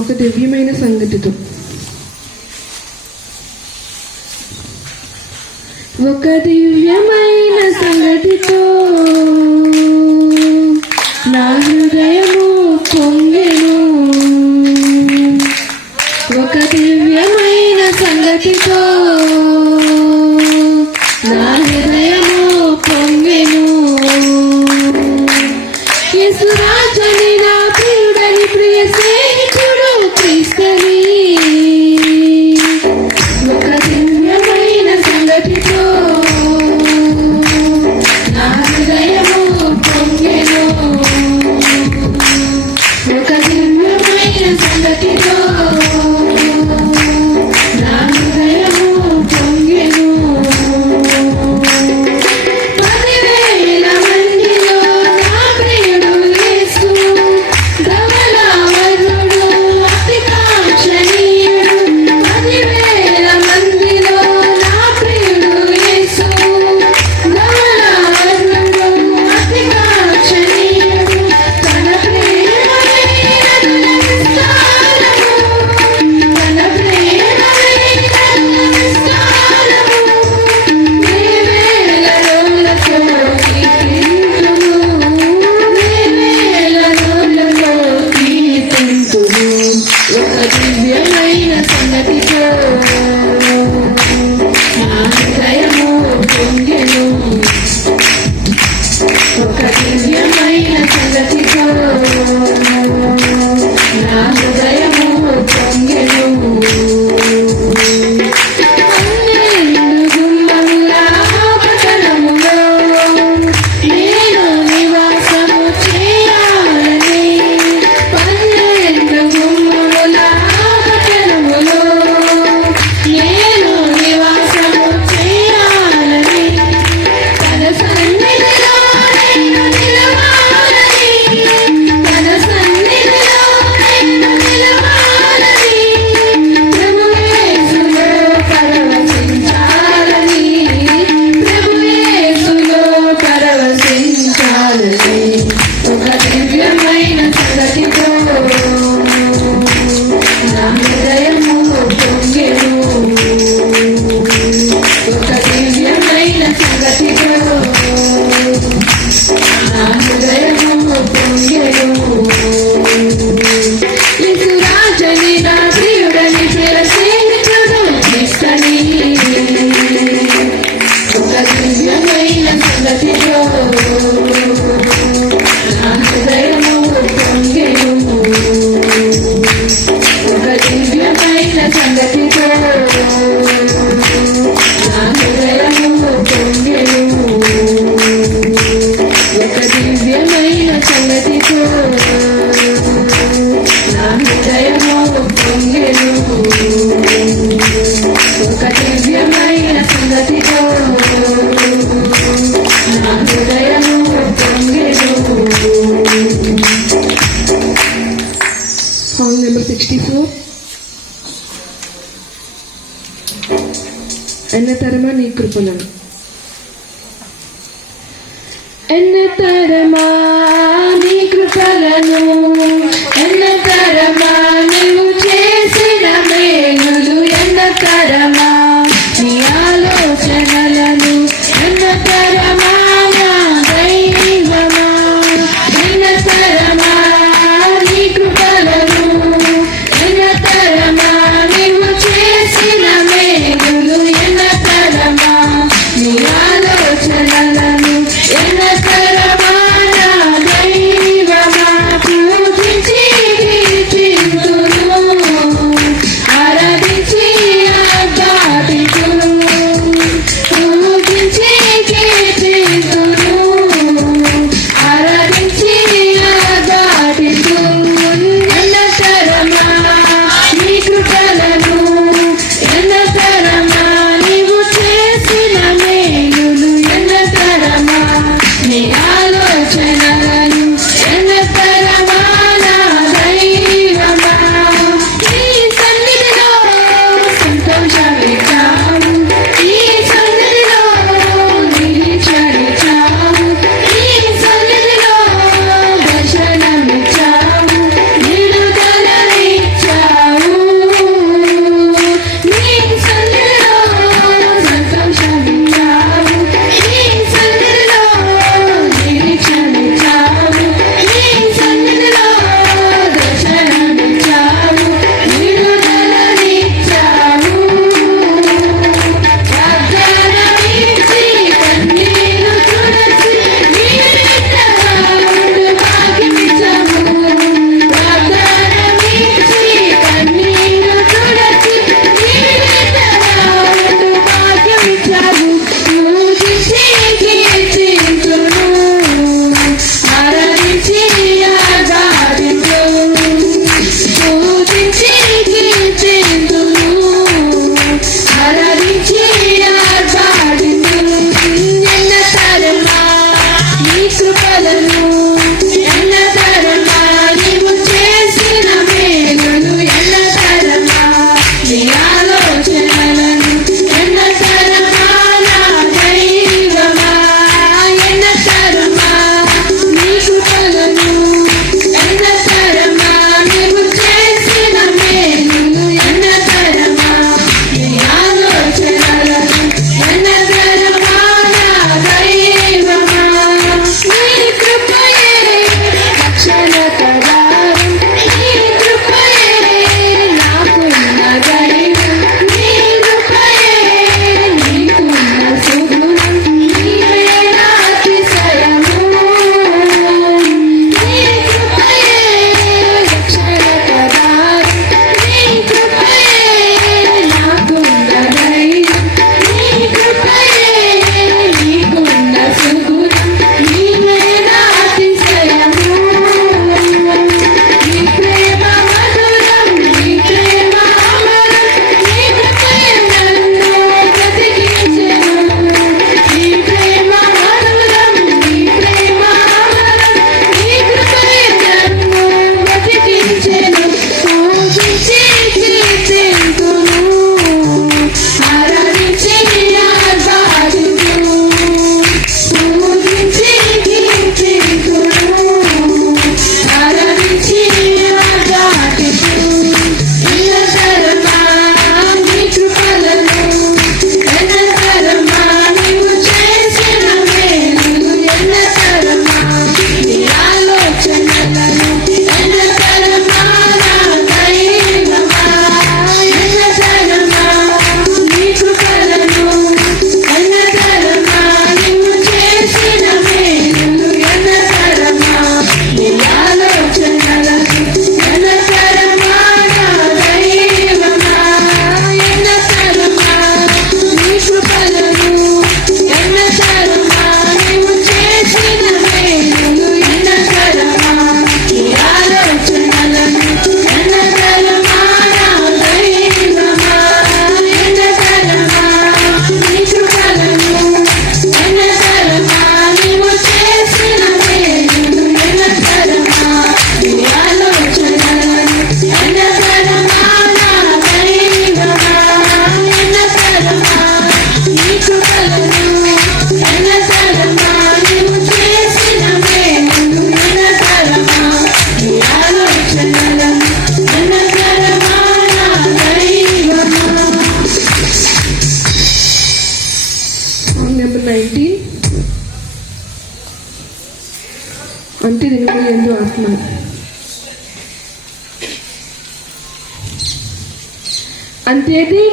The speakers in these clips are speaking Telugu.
ఒక దివ్యమైన సంగతితో ఒక దివ్యమైన సంగతితో నా హృదయము పొంగెను. ఒక దివ్యమైన సంగతితో నా హృదయము పొంగెను. యేసు రాజని నా ప్రియుడని ప్రియ స్నేహితుడు క్రీస్తుని. ఒక దివ్యమైన సంగతితో నా హృదయము పొంగెను. ఒక దివ్యమైన సంగతితో నా హృదయము పొంగెను. 10,000 మందిలో నా ప్రియుడు యేసు, ధవళవర్ణుడు అతి కాంక్షణీయుడు. 10,000 మందిలో నా ప్రియుడు యేసు, ధవళవర్ణుడు అతి కాంక్షణీయుడు. తన ప్రేమమైనది విస్తారము, తన ప్రేమమైనది విస్తారము. వేవేల రోలతో కీర్తింతును, వేవేల రోలతో కీర్తింతును. ఒక దివ్యమైన సంగతితో నా హృదయము పొంగెను. ఒక దివ్యమైన సంగతితో నా హృదయము పొంగెను. పన్నెండు గుమ్మముల పట్టణములో నేను నివాసము చేయాలని. 12 గుమ్మముల పట్టణములో నేను నివాసము చేయాలని. తన సన్నిధిలో నేను నిలవాలని, తన సన్నిధిలో నేను నిలవాలని. ప్రభు యేసులో పరవశించాలని, ప్రభు యేసులో పరవశించాలని. ఒక దివ్యమైన సంగతితో నా హృదయము పొంగెను. ఒక దివ్యమైన సంగతితో నా హృదయము పొంగెను. యేసు రాజని నా ప్రియుడని ప్రియ స్నేహితుడు క్రీస్తుని. ఒక దివ్యమైన సంగతితో నా హృదయము పొంగెను. ఒక దివ్యమైన సంగతితో నా హృదయము పొంగెను. ఒక దివ్యమైన సంగతితో నా హృదయము పొంగెను. ఒక దివ్యమైన సంగతితో నా హృదయము పొంగెను. Song number 64. ఎన్నతరమా నీ కృపలను. ఎన్నతరమా నీ కృపలను, ఎన్నతరమా నీవు చేసిన మేలులు. ఎన్నతరమా నీ ఆలోచనలను, ఎన్నతరమా నా దైవమా. ఎన్నతరమా నీ కృపలను, ఎన్నతరమా నీవు చేసిన మేలులు. ఎన్నతరమా నీ ఆలోచనలను, ఎన్నతరమా నా దైవమా. పూజించి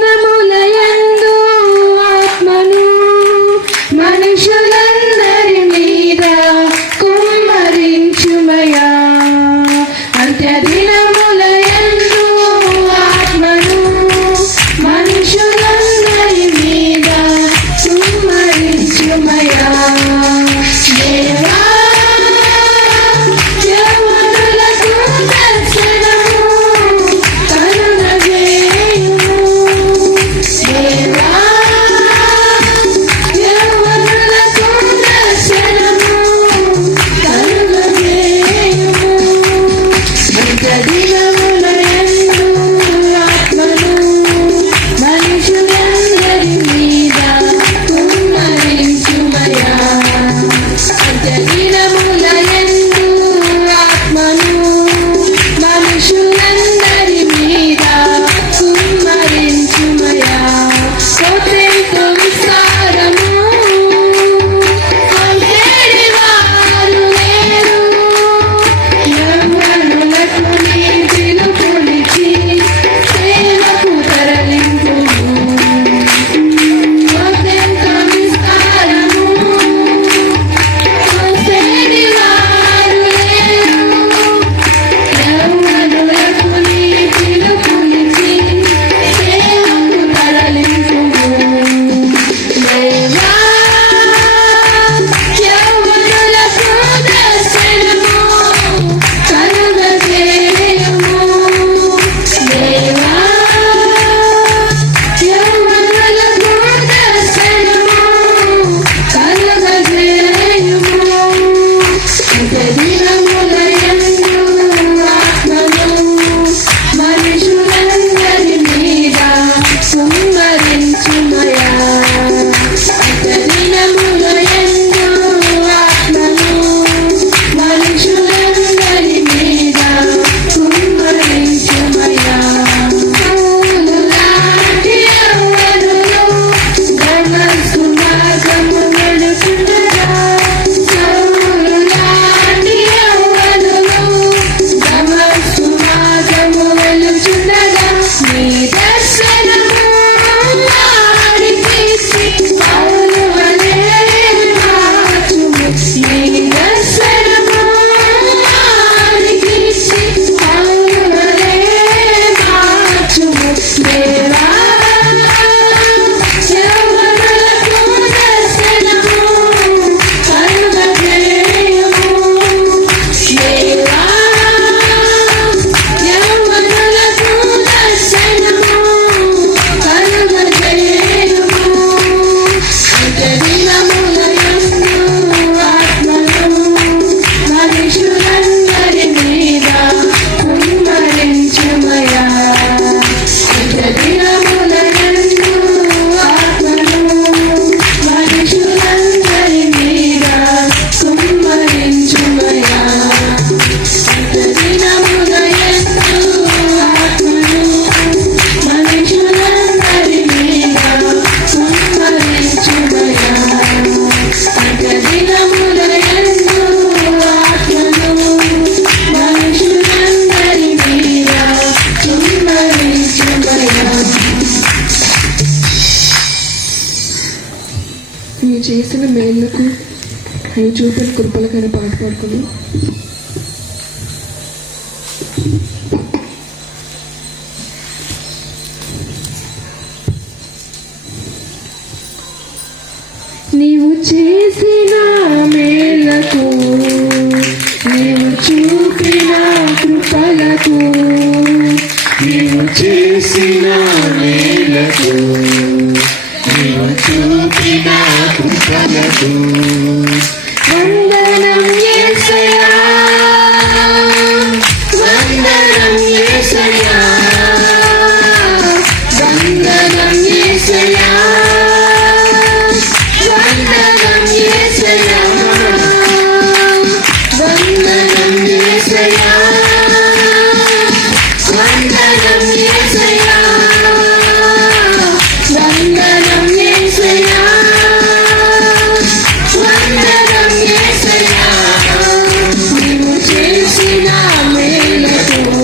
అంత్యదినములయందు ఆత్మను మనుషులందరి మీద కుమ్మరించుమయా. అంత్యదినములయందు ఆత్మను మనుషులందరి మీద కుమ్మరించుమయా. దేవా నీ చేసిన మేళ్లకు నీ చూపిన కృపలకైనా పాట పాడుకుని నీవు చేసిన మేళ్లకు నీవు చూపిన కృపలకు నీవు చేసిన మేలకు నీవు చూపిన కృపలకు వందనం యేసయ్యా, వందనం యేసయ్యా, వందనం యేసయ్యా, వందనం యేసయ్యా, వందనం యేసయ్యా, వందనం యేసయ్యా, వందనం యేసయ్యా, వందనం యేసయ్యా. నీవు చేసిన మేలకు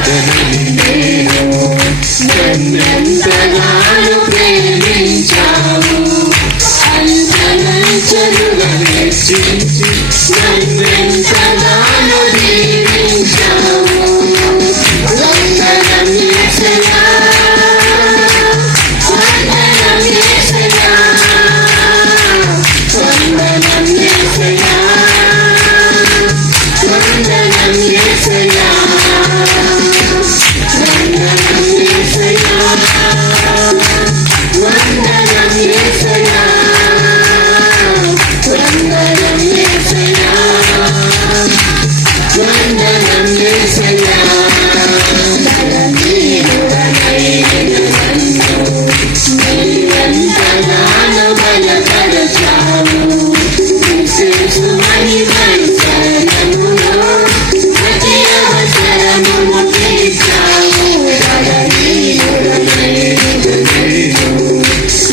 కాదనని నేను నన్నెంతగానో ప్రేమించావు అంతరంచలుగా హెచ్చించి నన్నెంతగానో దీవించావు వందనం యేసయ్యా వందనం యేసయ్యా వందనం యేసయ్యా వందనం యేసయ్యా వందనం యేసయ్యా వందనం యేసయ్యా వందనం యేసయ్యా వందనం యేసయ్యా బలహీనుడనైన నన్ను నీవెంతగానో బలపరచావు విశేషు మహిమైశ్వర్యములో ప్రతి అవసరమును తీర్చావు బలహీనుడనైన నన్ను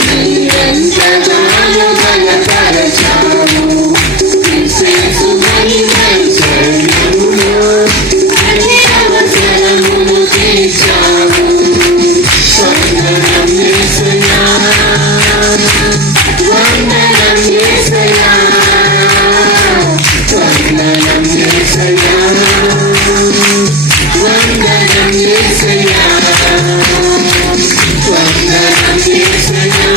నీవెంతగానో బలపరచావు విశేషు మహిమైశ్వర్యములో ప్రతి అవసరమును తీర్చావు వందనం యేసయ్యా వందనం యేసయ్యా వందనం యేసయ్యా వందనం యేసయ్యా వందనం యేసయ్యా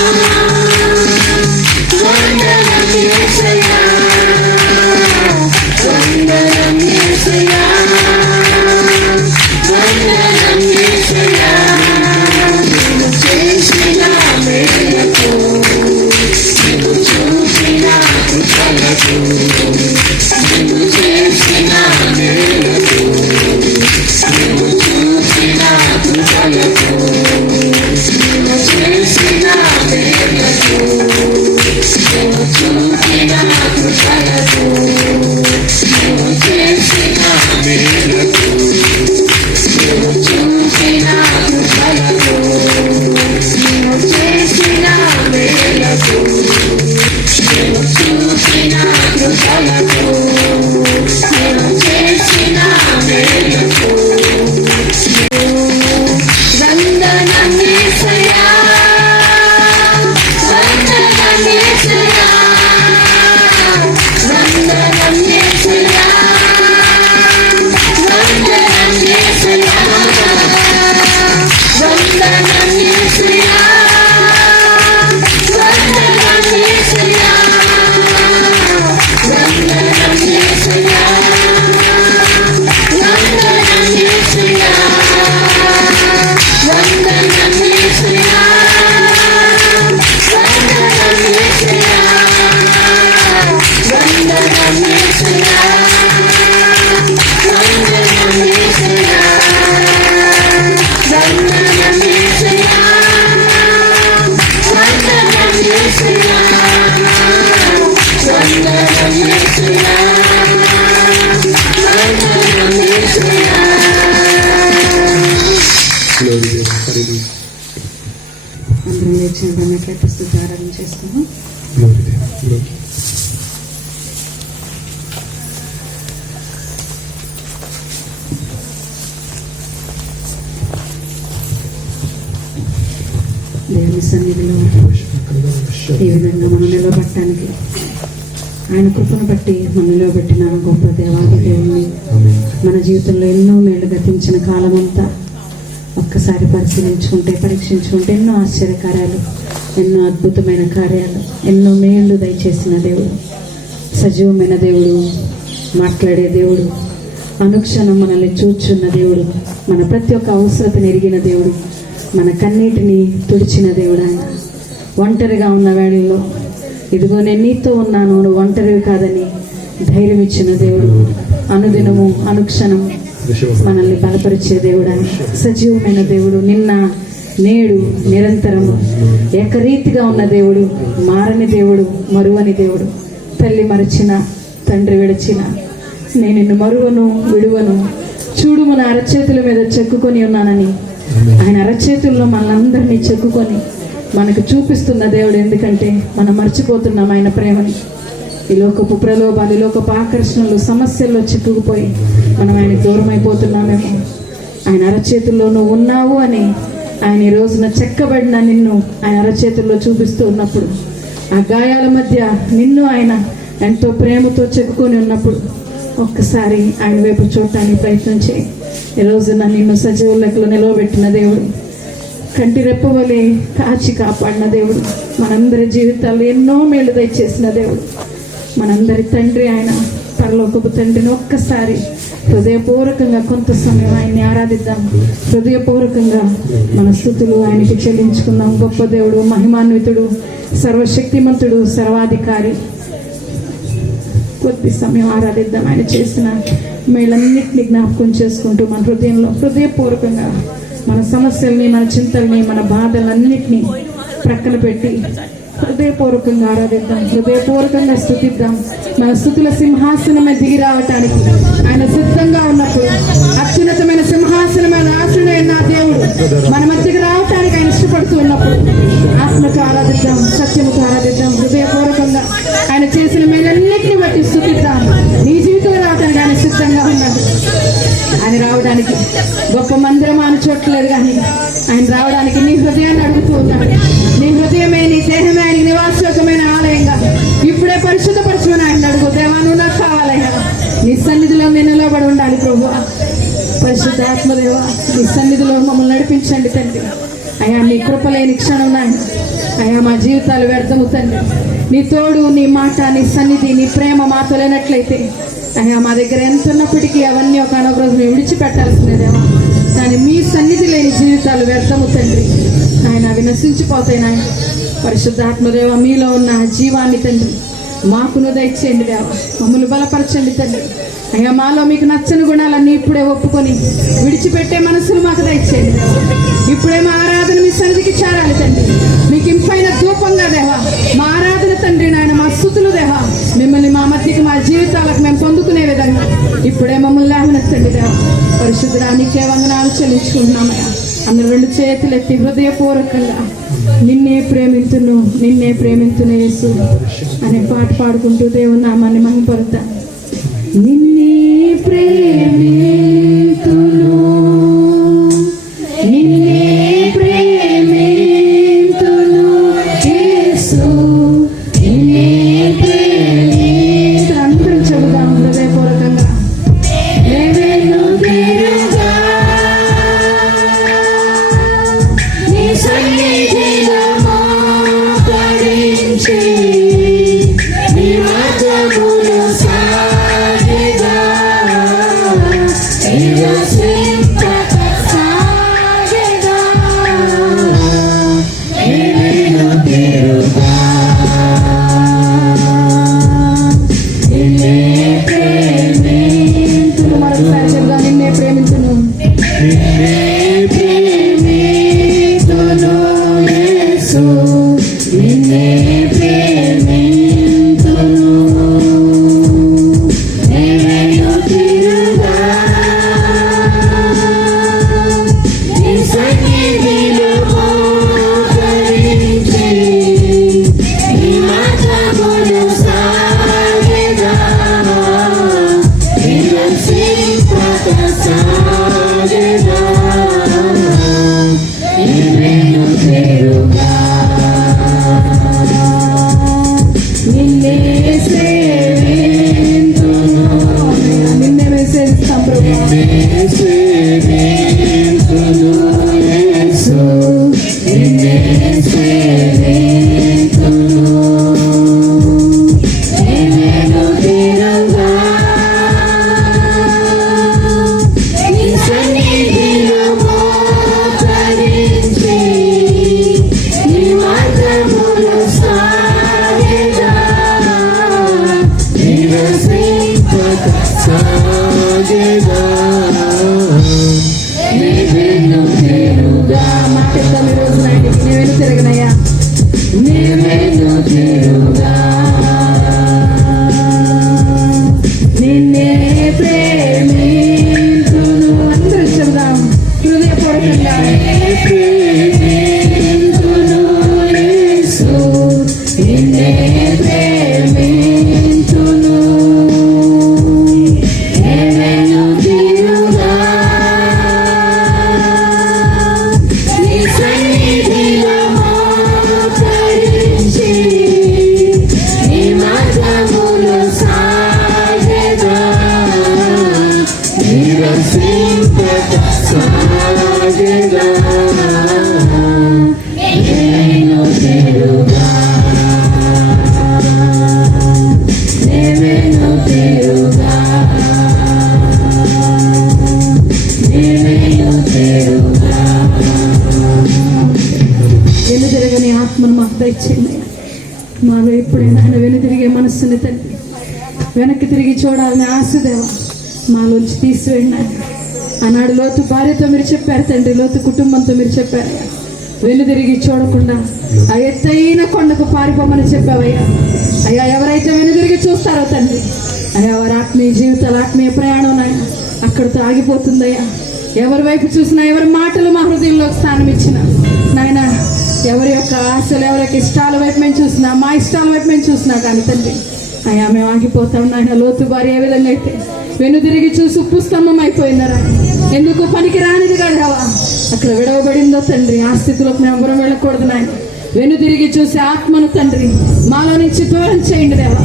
వందనం యేసయ్యా వందనం యేసయ్యా వందనం యేసయ్యా నీవు చేసిన మేలకు నీవు చూపిన కృపలకు నీవు చేసిన మేలకు నీవు చూపిన కృపలకు నీవు చేసిన మేలకు నీవు చూపిన కృపలకు నీవు చేసిన మేలకు నీవు చూపిన కృపలకు నీవు చేసిన మేలకు నీవు చూపిన కృపలకు నీవు చేసిన మేలకు వందనం యేసయ్యా వందనం యేసయ్యా వందనం యేసయ్యా వందనం యేసయ్యా వందనం యేసయ్యా వందనం యేసయ్యా వందనం యేసయ్యా వందనం యేసయ్యా వందనం యేసయ్యా వందనం యేసయ్యా వందనం యేసయ్యా వందనం యేసయ్యా వందనం యేసయ్యా వందనం యేసయ్యా వందనం యేసయ్యా వందనం యేసయ్యా Glory to God. Hallelujah. అందరం లేచి ఉన్నట్లయితే స్తుతి ఆరాధన చేస్తున్నాం. Glory to God. Glory. దేవుని సన్నిధిలో ఈ విధంగా మనం నిలబడటానికి ఆయన కృపను బట్టి మనం నిలబెట్టిన గొప్ప దేవాది దేవుని Amen. మన జీవితంలో ఎన్నో మేళ్లు గతించిన కాలమంతా ఒక్కసారి పరిశీలించుకుంటే పరీక్షించుకుంటే ఎన్నో ఆశ్చర్యకార్యాలు ఎన్నో అద్భుతమైన కార్యాలు ఎన్నో మేళ్లు దయచేసిన దేవుడు, సజీవమైన దేవుడు, మాట్లాడే దేవుడు, అనుక్షణం మనల్ని చూచున్న దేవుడు, మన ప్రతి ఒక్క అవసరతను ఎరిగిన దేవుడు, మన కన్నీటిని తుడిచిన దేవుడు. ఆయన ఒంటరిగా ఉన్న వేళల్లో ఇదిగో నేను నీతో ఉన్నాను, నువ్వు ఒంటరివి కాదని ధైర్యం ఇచ్చిన దేవుడు. అనుదినము అనుక్షణం మనల్ని బలపరిచే దేవుడు. ఆయన సజీవమైన దేవుడు, నిన్న నేడు నిరంతరము ఏకరీతిగా ఉన్న దేవుడు, మారని దేవుడు, మరువని దేవుడు. తల్లి మరచిన, తండ్రి విడిచిన, నేను నిన్ను మరువను విడువను, చూడు మన అరచేతుల మీద చెక్కుకొని ఉన్నానని ఆయన అరచేతుల్లో మనందరినీ చెక్కుకొని మనకు చూపిస్తున్న దేవుడు. ఎందుకంటే మనం మర్చిపోతున్నాం ఆయన ప్రేమని. ఈ లోకపు ప్రలోభాలు, ఈ లోకపు ఆకర్షణలు, సమస్యల్లో చిక్కుకుపోయి మనం ఆయనకు దూరం అయిపోతున్నామేమో. ఆయన అరచేతుల్లో నువ్వు ఉన్నావు అని ఆయన ఈ రోజున చెక్కబడిన నిన్ను ఆయన అరచేతుల్లో చూపిస్తూ ఉన్నప్పుడు, ఆ గాయాల మధ్య నిన్ను ఆయన ఎంతో ప్రేమతో చెప్పుకొని ఉన్నప్పుడు ఒక్కసారి ఆయన వైపు చూడటానికి ప్రయత్నం చేయి. ఈ రోజున నిన్ను సజీవ లెక్కలో నిలవబెట్టిన దేవుడు, కంటి రెప్పవలే కాచి కాపాడిన దేవుడు, మనందరి జీవితాల్లో ఎన్నో మేలు దయచేసిన దేవుడు, మనందరి తండ్రి ఆయన, పరలోకపు తండ్రిని ఒక్కసారి హృదయపూర్వకంగా కొంత సమయం ఆయన్ని ఆరాధిద్దాం. హృదయపూర్వకంగా మన స్తుతులు ఆయనకి చెల్లించుకుందాం. గొప్ప దేవుడు, మహిమాన్వితుడు, సర్వశక్తిమంతుడు, సర్వాధికారి. కొద్ది సమయం ఆరాధిద్దాం. ఆయన చేసిన మేళ్ళన్నింటినీ జ్ఞాపకం చేసుకుంటూ మన హృదయంలో హృదయపూర్వకంగా మన సమస్యల్ని, మన చింతల్ని, మన బాధలన్నింటినీ ప్రక్కన పెట్టి హృదయపూర్వకంగా ఆరాధిద్దాం. హృదయపూర్వకంగా స్తుతిద్దాం. మన స్తుతుల సింహాసనమే దిగి రావటానికి ఆయన సిద్ధంగా ఉన్నప్పుడు, అత్యున్నతమైన సింహాసనమైన ఆశీనుడైన నా దేవుడు మన మధ్యకి రావటానికి ఆయన ఇష్టపడుతూ ఉన్నప్పుడు ఆత్మకు ఆరాధిద్దాం, సత్యముకు ఆరాధిద్దాం. హృదయపూర్వకంగా ఆయన చేసిన మేలన్నింటినీ బట్టి స్తుతిద్దాం. నీ జీవితంలో రావటానికి ఆయన సిద్ధంగా ఉన్నాడు. ఆయన రావడానికి గొప్ప మందిరం అని చూడలేదు, కానీ ఆయన రావడానికి నీ హృదయాన్ని అడుగుతూ ఉన్నాడు. నీ హృదయమే, నీ దేహమే ఆయనకి నివాసయోగ్యమైన ఆలయంగా ఇప్పుడే పరిశుద్ధపరచమని ఆయన అడుగు. దేవా, నువ్వు నాకు కావాలయ్యా, నీ సన్నిధిలో నేను నిలబడి ఉండాలి ప్రభువా. పరిశుద్ధ ఆత్మదేవ, నీ సన్నిధిలో మమ్మల్ని నడిపించండి తండ్రి. అయ్యా, నీ కృప లేని క్షణం నాయన, అయ్యా మా జీవితాలు వ్యర్థము తండ్రి. నీ తోడు, నీ మాట, నీ సన్నిధి, నీ ప్రేమ మాతో లేనట్లయితే అయ్యా మా దగ్గర ఎంత ఉన్నప్పటికీ అవన్నీ ఒక రోజు మేము విడిచిపెట్టాల్సినదేమో. కానీ మీ సన్నిధి లేని జీవితాలు వ్యర్థము తండ్రి. ఆయన అవి నశించిపోతాయి నాయన. పరిశుద్ధాత్మదేవ, మీలో ఉన్న జీవాన్ని తండ్రి మాకును దయచేయండి దేవా. మమ్మల్ని బలపరచండి తండ్రి. అయ్యా, మాలో మీకు నచ్చని గుణాలన్నీ ఇప్పుడే ఒప్పుకొని విడిచిపెట్టే మనసును మాకు దయచేయండి దేవా. ఇప్పుడే మా ఆరాధన మీ సన్నిధికి చేరాలి తండ్రి. మీకు ఇంపైన ధూపంగా దేవా మా ఆరాధన తండ్రి నాయన, మా స్తుతులు దేవా మిమ్మల్ని మా మధ్యకి, మా జీవితాలకు మేము పొందుకునే విధంగా ఇప్పుడే మమ్మల్ని లేవనెత్తండి దేవా. పరిశుద్ధురానికే వందనాలు చెల్లించుకుంటున్నామయ్యా. అందరూ రెండు చేతులు ఎత్తి హృదయపూర్వకంగా నిన్నే ప్రేమింతును, నిన్నే ప్రేమింతును యేసు అనే పాట పాడుకుంటూ దేవుని నామాన్ని మహిమపరుద్దాం. నిన్నే ప్రేమింతును, నిన్నే ప్రేమింతును యేసు, నిన్నే ప్రేమింతును. అందరం చెబుదాం హృదయపూర్వకంగా. ఎవరు తిరుగా నీ సన్నిధిలో మోకరించి నీ మార్గములో సాగెదా, నివసింపక సాగెదా. ఎవరు తిరుగా నిన్నే ప్రేమింతును. మరొకసారి చెబుదాం, నిన్నే ప్రేమించును. నిన్నే ప్రేమింతును యేసు, నిన్నే ప్రేమింతును. ఎవరు తిరుగా నీ సన్నిధిలో మోకరించి నీ మార్గములో సాగెదా, నివసింపక సాగెదా. ఎవరు తిరుగా నిన్నే సేవింతును. నిన్నే సేవిస్తాం ప్రభు. సేవింతును యేసు, నిన్నే సేవింతును. ఎవరు తిరుగా నీ సన్నిధిలో మోకరించి నీ మార్గములో సాగెదా, నివసింపక సాగెదా. సాగగా నేను తిరుగా నేను తిరుగా నేను తిరుగా వెనుదిరగని ఆత్మను మాకు దయచేయండి. మాలో ఎప్పుడైనా ఆయన వెనుదిరిగే మనస్సుని తండ్రి, వెనక్కి తిరిగి చూడాలని ఆశదేవ మాలోంచి తీసివేయండి ఆయన. ఆనాడు లోతు భార్యతో మీరు చెప్పారు తండ్రి, లోతు కుటుంబంతో మీరు చెప్పారు, వెనుదిరిగి చూడకుండా ఆ ఎత్తైన కొండకు పారిపోమని చెప్పావయ్యా. అయ్యా, ఎవరైతే వెనుదిరిగి చూస్తారో తండ్రి, అయ్యా వారి ఆత్మీయ జీవితాలు, ఆత్మీయ ప్రయాణం నాయన అక్కడితో ఆగిపోతుందయ్యా. ఎవరి వైపు చూసినా, ఎవరి మాటలు మా హృదయంలో స్థానం ఇచ్చిన నాయన, ఎవరి యొక్క ఆశలు, ఎవరి యొక్క ఇష్టాల వైపు మేము చూసినా, మా ఇష్టాల వైపు మేము చూసినా కానీ తండ్రి అయ్యా మేము ఆగిపోతాం నాయన. లోతు భార్య ఏ విధంగా అయితే వెనుదిరిగి చూసి ఉప్పు స్తంభం అయిపోయిందరా, ఎందుకు పనికి రానిది కాదావా అక్కడ విడవబడిందో తండ్రి. ఆ స్థితిలోకి మేము ఎవరం వెళ్ళకూడదు నాయన. వెనుదిరిగి చూసి ఆత్మను తండ్రి మాలో నుంచి దూరం చేయండి దేవా.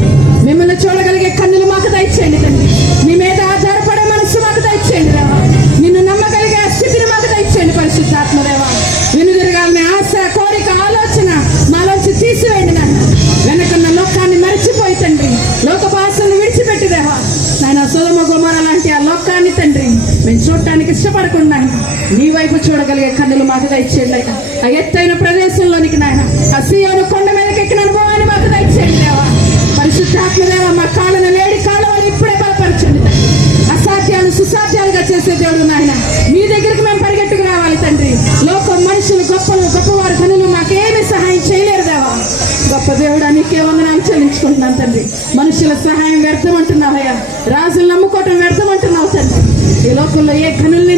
మిమ్మల్ని చూడగలిగే కన్నులు మాకు దయచేయండి తండ్రి. మీ మీద ఆధారపడే మనసు మాకు దయచేయండి దేవా. నిన్ను నమ్మగలిగే ఆ స్థితిని మాకు దయచేయండి పరిశుద్ధాత్మ దేవా. వెనుదిరగాలని ఆశ, కోరిక, ఆలోచన మాలోంచి తీసివేయండి నాయన. వెనకన్న లోకాన్ని మర్చిపోయి తండ్రి, లోక భాషను విడిచిపెట్టి దేవా నాయన, సొదొమ గొమొర్రా లాంటి ఆ లోకాన్ని తండ్రి మేము చూడటానికి ఇష్టపడకుండా నీ వైపు చూడగలిగే కన్నులు మాకు దయచేయండి. ఆ ఎత్తైన ప్రదేశంలోనికి నాయన, ఆ సీయోను కొండ మీదకి ఎక్కిన అనుభవాన్ని మాకు దయచేయండి దేవా. పరిశుద్ధాత్మ దేవా, మా కాళ్ళను లేడి కాళ్ళని ఇప్పుడే బలపరచండి తండ్రి. అసాధ్యాలు సుసాధ్యాలుగా చేసే దేవుడు నాయన, మీ దగ్గరికి మేము పరిగెట్టుకు రావాలి తండ్రి. లోకం, మనుషులు, గొప్పవారు ధనులు మాకేమీ సహాయం చేయలేరు దేవా. గొప్ప దేవుడా, నీకే వందనాలు చెల్లించుకుంటున్నాను తండ్రి. మనుషుల సహాయం వ్యర్థం అంటున్నావయ్యా, రాజులు నమ్ముకోవటం వ్యర్థం అంటున్నావు తండ్రి. ఈ లోకంలో ఏ ఘనుల్ని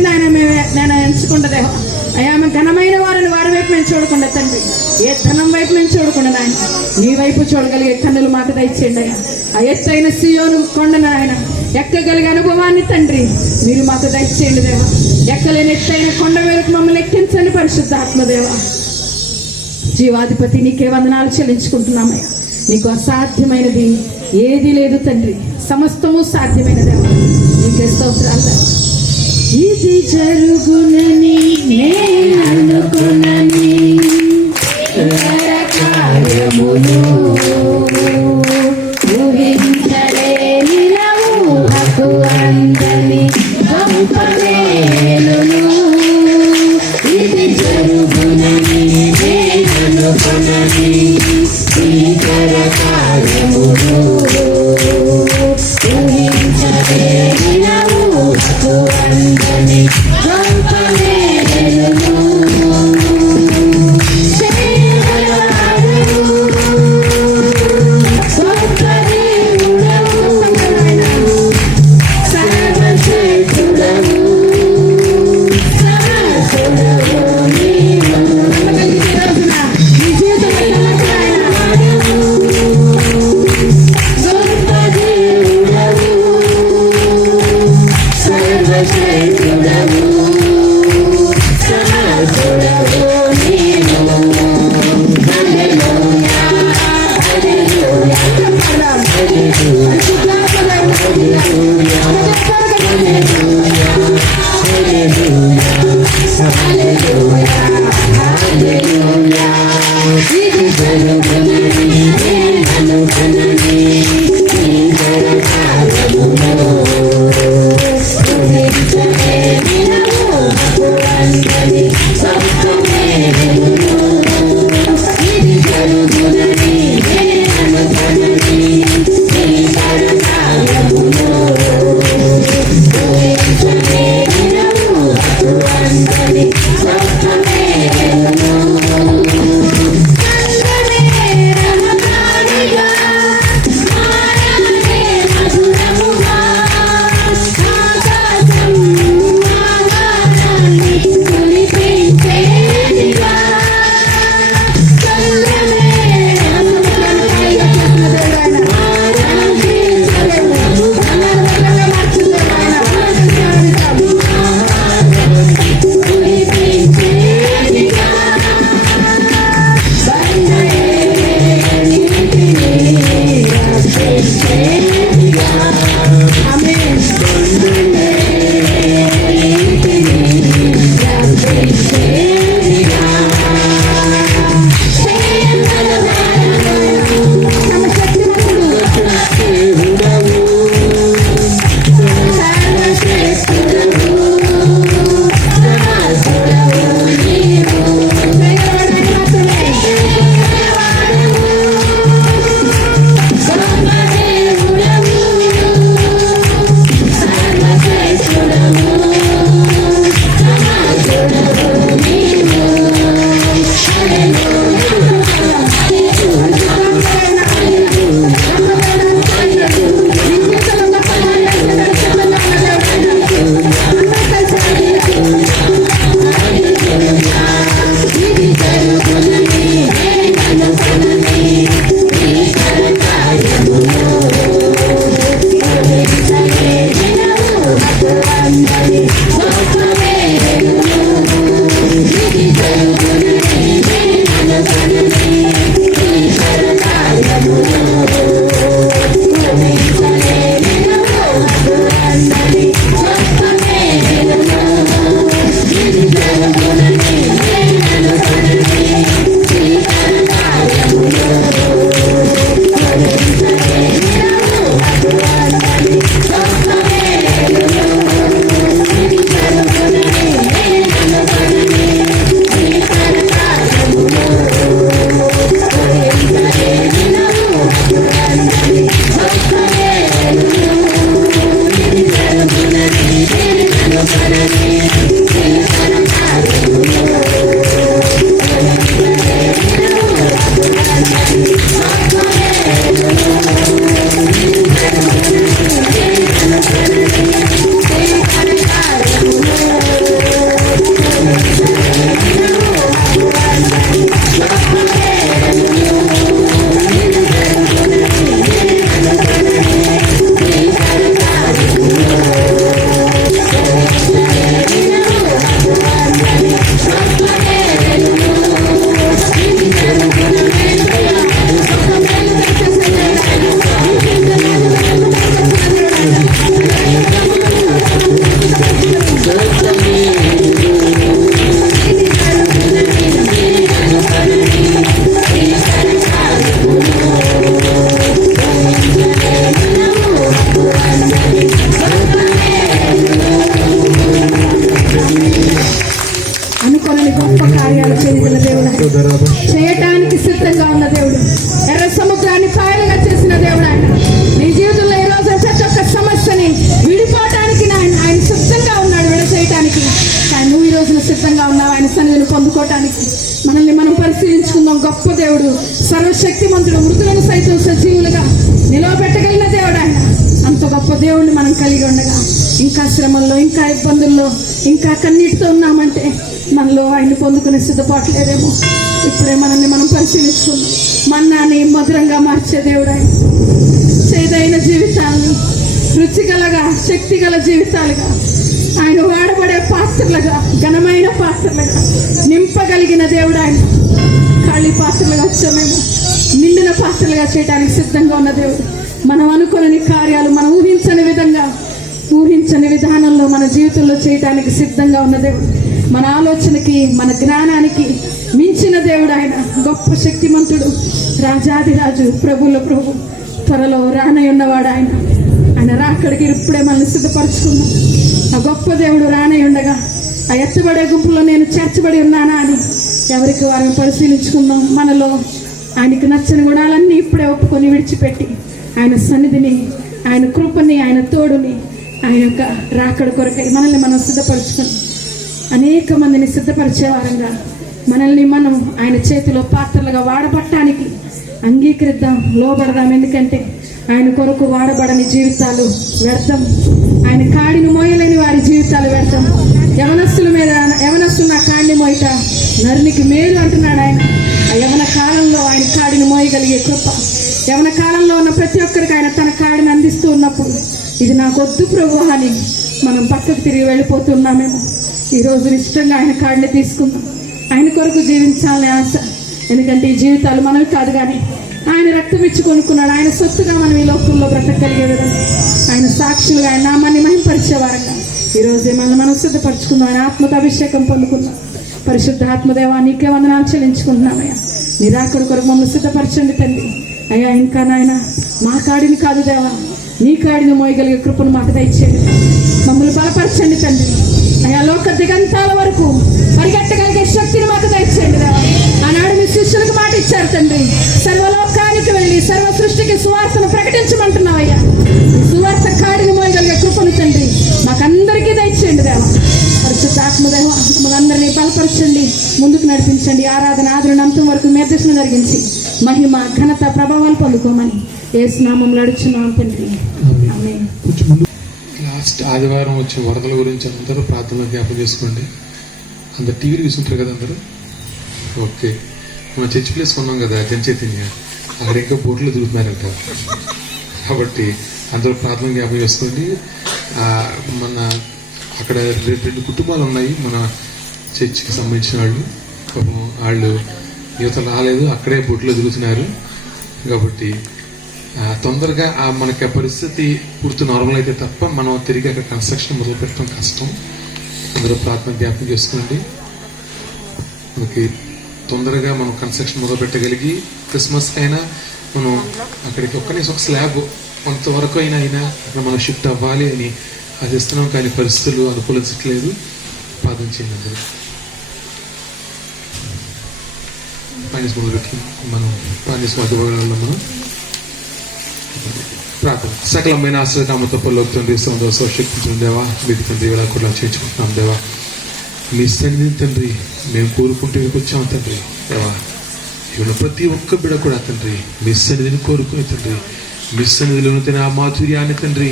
నేను ఎంచుకుంటా దేవా. అయ్యా, మేము ఘనమైన వారిని వారి వైపు మేము చూడకుండా తండ్రి, ఏ ధనం వైపు మేము చూడకుండా నాయన నీ వైపు చూడగలిగే కన్నులు మాకు దయచేయండి అయ్యా. ఆ ఎత్తైన సీయోను కొండను ఆయన ఎక్కగలిగే అనుభవాన్ని తండ్రి మీరు మాకు దయచేయండి దేవా. ఎక్కలేని ఎత్తైన కొండ వేరకు మమ్మల్ని ఎక్కించండి పరిశుద్ధాత్మదేవా. జీవాధిపతి, నీకే వందనాలు చెల్లించుకుంటున్నామయ్యా. నీకు అసాధ్యమైనది ఏది లేదు తండ్రి, సమస్తము సాధ్యమైన దేవా. నీకే స్తోత్రాలు దేవా. ఇది జరుగునని నేను అనుకునని కార్యములు ఊహించలేని ఊహకు అందని గొప్ప మేలులు. ఇది జరుగునని నేను అనుకునని కార్యములు ఊహించలేని ఊహకు అందని గొప్ప మేలులు. Something అనుకోనని గొప్ప కార్యాలు చేయగల దేవుడు, చేయటానికి సిద్ధంగా ఉన్న దేవుడు, ఎర్ర సముద్రాన్ని పాయలుగా చేసిన దేవుడు ఆయన. నీ జీవితంలో ఈ రోజు ప్రతి ఒక్క సమస్యని విడిపోవటానికి ఆయన సిద్ధంగా ఉన్నాడు, విడచేయటానికి. కానీ నువ్వు ఈ రోజున సిద్ధంగా ఉన్నావు ఆయన సన్నిధిని పొందుకోవటానికి. మనల్ని మనం పరిశీలించుకుందాం. గొప్ప దేవుడు, సర్వశక్తిమంతుడు, మృతులను సైతం సజీవులుగా నిలవబెట్టగలిగిన దేవుడు ఆయన. అంత గొప్ప దేవుడిని మనం కలిగి ఉండగా ఇంకా శ్రమల్లో, ఇంకా ఇబ్బందుల్లో, ఇంకా కన్నీటితో ఉన్నామంటే మనలో ఆయన పొందుకునే సిద్ధపాట్లేదేమో. ఇప్పుడే మనల్ని మనం పరిశీలించుకుందాం. మన్నాని మధురంగా మార్చే దేవుడు ఆయన. చేదైన జీవితాన్ని రుచిగలగా, శక్తిగల జీవితాలుగా, ఆయన వాడబడే పాత్రలుగా, ఘనమైన పాత్రలుగా నింపగలిగిన దేవుడు ఆయన. ఖాళీ పాత్రలుగా వచ్చామేమో, నిండిన పాత్రలుగా చేయడానికి సిద్ధంగా ఉన్న దేవుడు. మనం అనుకునే కార్యాలు మనం ఊహించని విధంగా, ఊహించని విధానంలో మన జీవితంలో చేయడానికి సిద్ధంగా ఉన్న దేవుడు. మన ఆలోచనకి, మన జ్ఞానానికి మించిన దేవుడు ఆయన. గొప్ప శక్తిమంతుడు, రాజాదిరాజు, ప్రభుల ప్రభు, త్వరలో రానై ఉన్నవాడు ఆయన. ఆయన రాకడికి ఇప్పుడే మనల్ని సిద్ధపరచుకుందాం. ఆ గొప్ప దేవుడు రానై ఉండగా ఆ ఎత్తబడే గుంపులో నేను చేర్చబడి ఉన్నానా అని ఎవరికి వారిని పరిశీలించుకుందాం. మనలో ఆయనకి నచ్చని గుణాలన్నీ ఇప్పుడే ఒప్పుకొని విడిచిపెట్టి ఆయన సన్నిధిని, ఆయన కృపని, ఆయన తోడుని, ఆయన యొక్క రాకడ కొరకై మనల్ని మనం సిద్ధపరచుకుని అనేక మందిని సిద్ధపరిచే వారంగా మనల్ని మనం ఆయన చేతిలో పాత్రలుగా వాడబట్టడానికి అంగీకరిద్దాం, లోబడదాం. ఎందుకంటే ఆయన కొరకు వాడబడని జీవితాలు వ్యర్థం. ఆయన కాడిని మోయలేని వారి జీవితాలు వ్యర్థం. యవనస్తుల మీద, యవనస్తున్న కాడిని మోయట నరునికి మేలు అంటున్నాడు ఆయన. ఆ యవన కాలంలో ఆయన కాడిని మోయగలిగే కృప, యవన కాలంలో ఉన్న ప్రతి ఒక్కరికి ఆయన తన కాడిని అందిస్తూ ఉన్నప్పుడు ఇది నాకు వద్దు ప్రభు అని మనం పక్కకు తిరిగి వెళ్ళిపోతున్నామేమో. ఈరోజు ఇష్టంగా ఆయన కాడిని తీసుకుందాం. ఆయన కొరకు జీవించాలని ఆశ. ఎందుకంటే ఈ జీవితాలు మనవి కాదు, కానీ ఆయన రక్తం ఇచ్చి కొనుక్కున్నాడు. ఆయన సొత్తుగా మనం ఈ లోకంలో బ్రతకగలిగే విధంగా, ఆయన సాక్షులుగా, ఆయన నామాన్ని మహింపరిచే వారంగా ఈరోజే మనల్ని మనం సిద్ధపరచుకుందాం. ఆయన ఆత్మతో అభిషేకం పొందుకుందాం. పరిశుద్ధ ఆత్మదేవా, నీకే వందనాలు చెల్లించుకుంటున్నామయ్యా. నీ రాకడ కొరకు మమ్మల్ని సిద్ధపరచండి తండ్రి. అయ్యా, ఇంకా నాయన మా కాడిని కాదు దేవా, నీ కాడిని మోయగలిగే కృపను మాకు దయచేయండి. మమ్మల్ని బలపరచండి తండ్రి. అయ్యా, లోక దిగంతాల వరకు పరిగెట్టగలిగే శక్తిని మాకు దయచేయండి దేవా. ఆనాడు మీ శిష్యులకు మాట ఇచ్చారు తండ్రి, సర్వలోకానికి వెళ్ళి సర్వ సృష్టికి సువార్తను ప్రకటించమంటున్నావయ్యా. సువార్త కాడిని మోయగలిగే కృపను తండ్రి మాకందరికీ దయచేయండి దేవా. పరిశుద్ధ ఆత్మదేవ, మనందరినీ బలపరచండి, ముందుకు నడిపించండి. ఆరాధన ఆదరణ అంతం వరకు మేదర్శనం జరిగించి మహిమ, ఘనత, ప్రభావాలు పొందుకోమని యేసు నామములో అడుగుచున్నాం తండ్రి. ఆమేన్. లాస్ట్ ఆదివారం వచ్చిన వరదల గురించి అందరూ ప్రార్థనలో జ్ఞాపకం చేసుకోండి. అందరు టీవీలు చూసుకుంటారు కదా అందరూ. ఓకే, మన చర్చ్ ప్లేస్ కొన్నాం కదా జనచైతన్య, అక్కడ ఇంకా బోట్లు తిరుగుతున్నారంట. కాబట్టి అందరూ ప్రార్థన జ్ఞాపకం చేసుకోండి. మన అక్కడ 2 కుటుంబాలు ఉన్నాయి మన చర్చికి సంబంధించిన వాళ్ళు. పాపం వాళ్ళు యువత రాలేదు, అక్కడే బోట్లో తిరుగుతున్నారు. కాబట్టి తొందరగా మనకి ఆ పరిస్థితి పూర్తి నార్మల్ అయితే తప్ప మనం తిరిగి అక్కడ కన్స్ట్రక్షన్ మొదలు పెట్టడం కష్టం. అందరూ ప్రార్థన జ్ఞాపకం చేసుకోండి. మనకి తొందరగా మనం కన్స్ట్రక్షన్ మొదలు పెట్టగలిగి క్రిస్మస్కి అయినా మనం అక్కడికి ఒక స్లాబ్ కొంతవరకు అయినా అక్కడ మనం షిఫ్ట్ అవ్వాలి అని ఆశిస్తున్నాం. కానీ పరిస్థితులు అనుకూలించట్లేదు. ప్రార్థన చేయండి అందరూ. పాండిస్ మొదలుపెట్టి మనం పాండిస్ మధ్యలో మనం ప్రార్థన. సకలమైన ఆశ్రయకామతో పలుకుతుంది సంతోష శక్తి దేవా, మీకు తండ్రి ఇలా కూడా చేయించుకుంటున్నాం దేవా. మీ సన్నిధిని తండ్రి మేము కోరుకుంటూ వచ్చాము తండ్రి దేవా. ఇక్కడ ప్రతి ఒక్క బిడ కూడా తండ్రి మీ సన్నిధిని కోరుకుని తండ్రి, మీ సన్నిధిలో తిన ఆ మాధుర్యాన్ని తండ్రి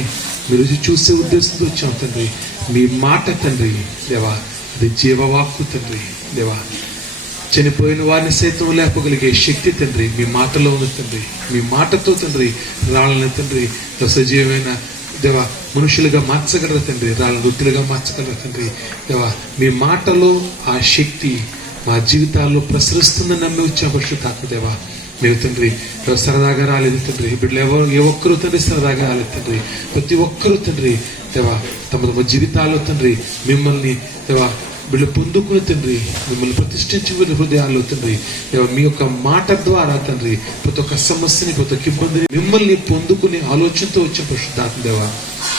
మీరు చూసే ఉద్దేశంతో వచ్చాం తండ్రి. మీ మాట తండ్రి దేవా, అది జీవవాక్కు తండ్రి దేవా. చనిపోయిన వారిని సైతం లేపగలిగే శక్తి తండ్రి మీ మాటలో ఉంది తండ్రి. మీ మాటతో తండ్రి రాళ్ళని తండ్రి సజీవమైన దేవా మనుషులుగా మార్చగలరు తండ్రి, రాళ్ళ వృత్తులుగా మార్చగలరు తండ్రి దేవా. మీ మాటలో ఆ శక్తి మా జీవితాల్లో ప్రసరిస్తుందని నమ్మి వచ్చాం పరిశుద్ధాత్మ దేవా. మేము తండ్రి సరదాగా రాలేదు తండ్రి, బిడ్డలు ఏ ఒక్కరూ తండ్రి సరదాగా రాలేదు తండ్రి. ప్రతి ఒక్కరూ తండ్రి దేవా తమ తమ జీవితాల్లో తండ్రి మిమ్మల్ని దేవా వీళ్ళు పొందుకుని తండ్రి, మిమ్మల్ని ప్రతిష్ఠించి హృదయాల్లో తండ్రి దేవా మీ యొక్క మాట ద్వారా తండ్రి ప్రతి ఒక్క సమస్యని ప్రతి ఒక్క ఇబ్బందిని మిమ్మల్ని పొందుకునే ఆలోచనతో వచ్చిన పరిశుద్ధాత్మ దేవా.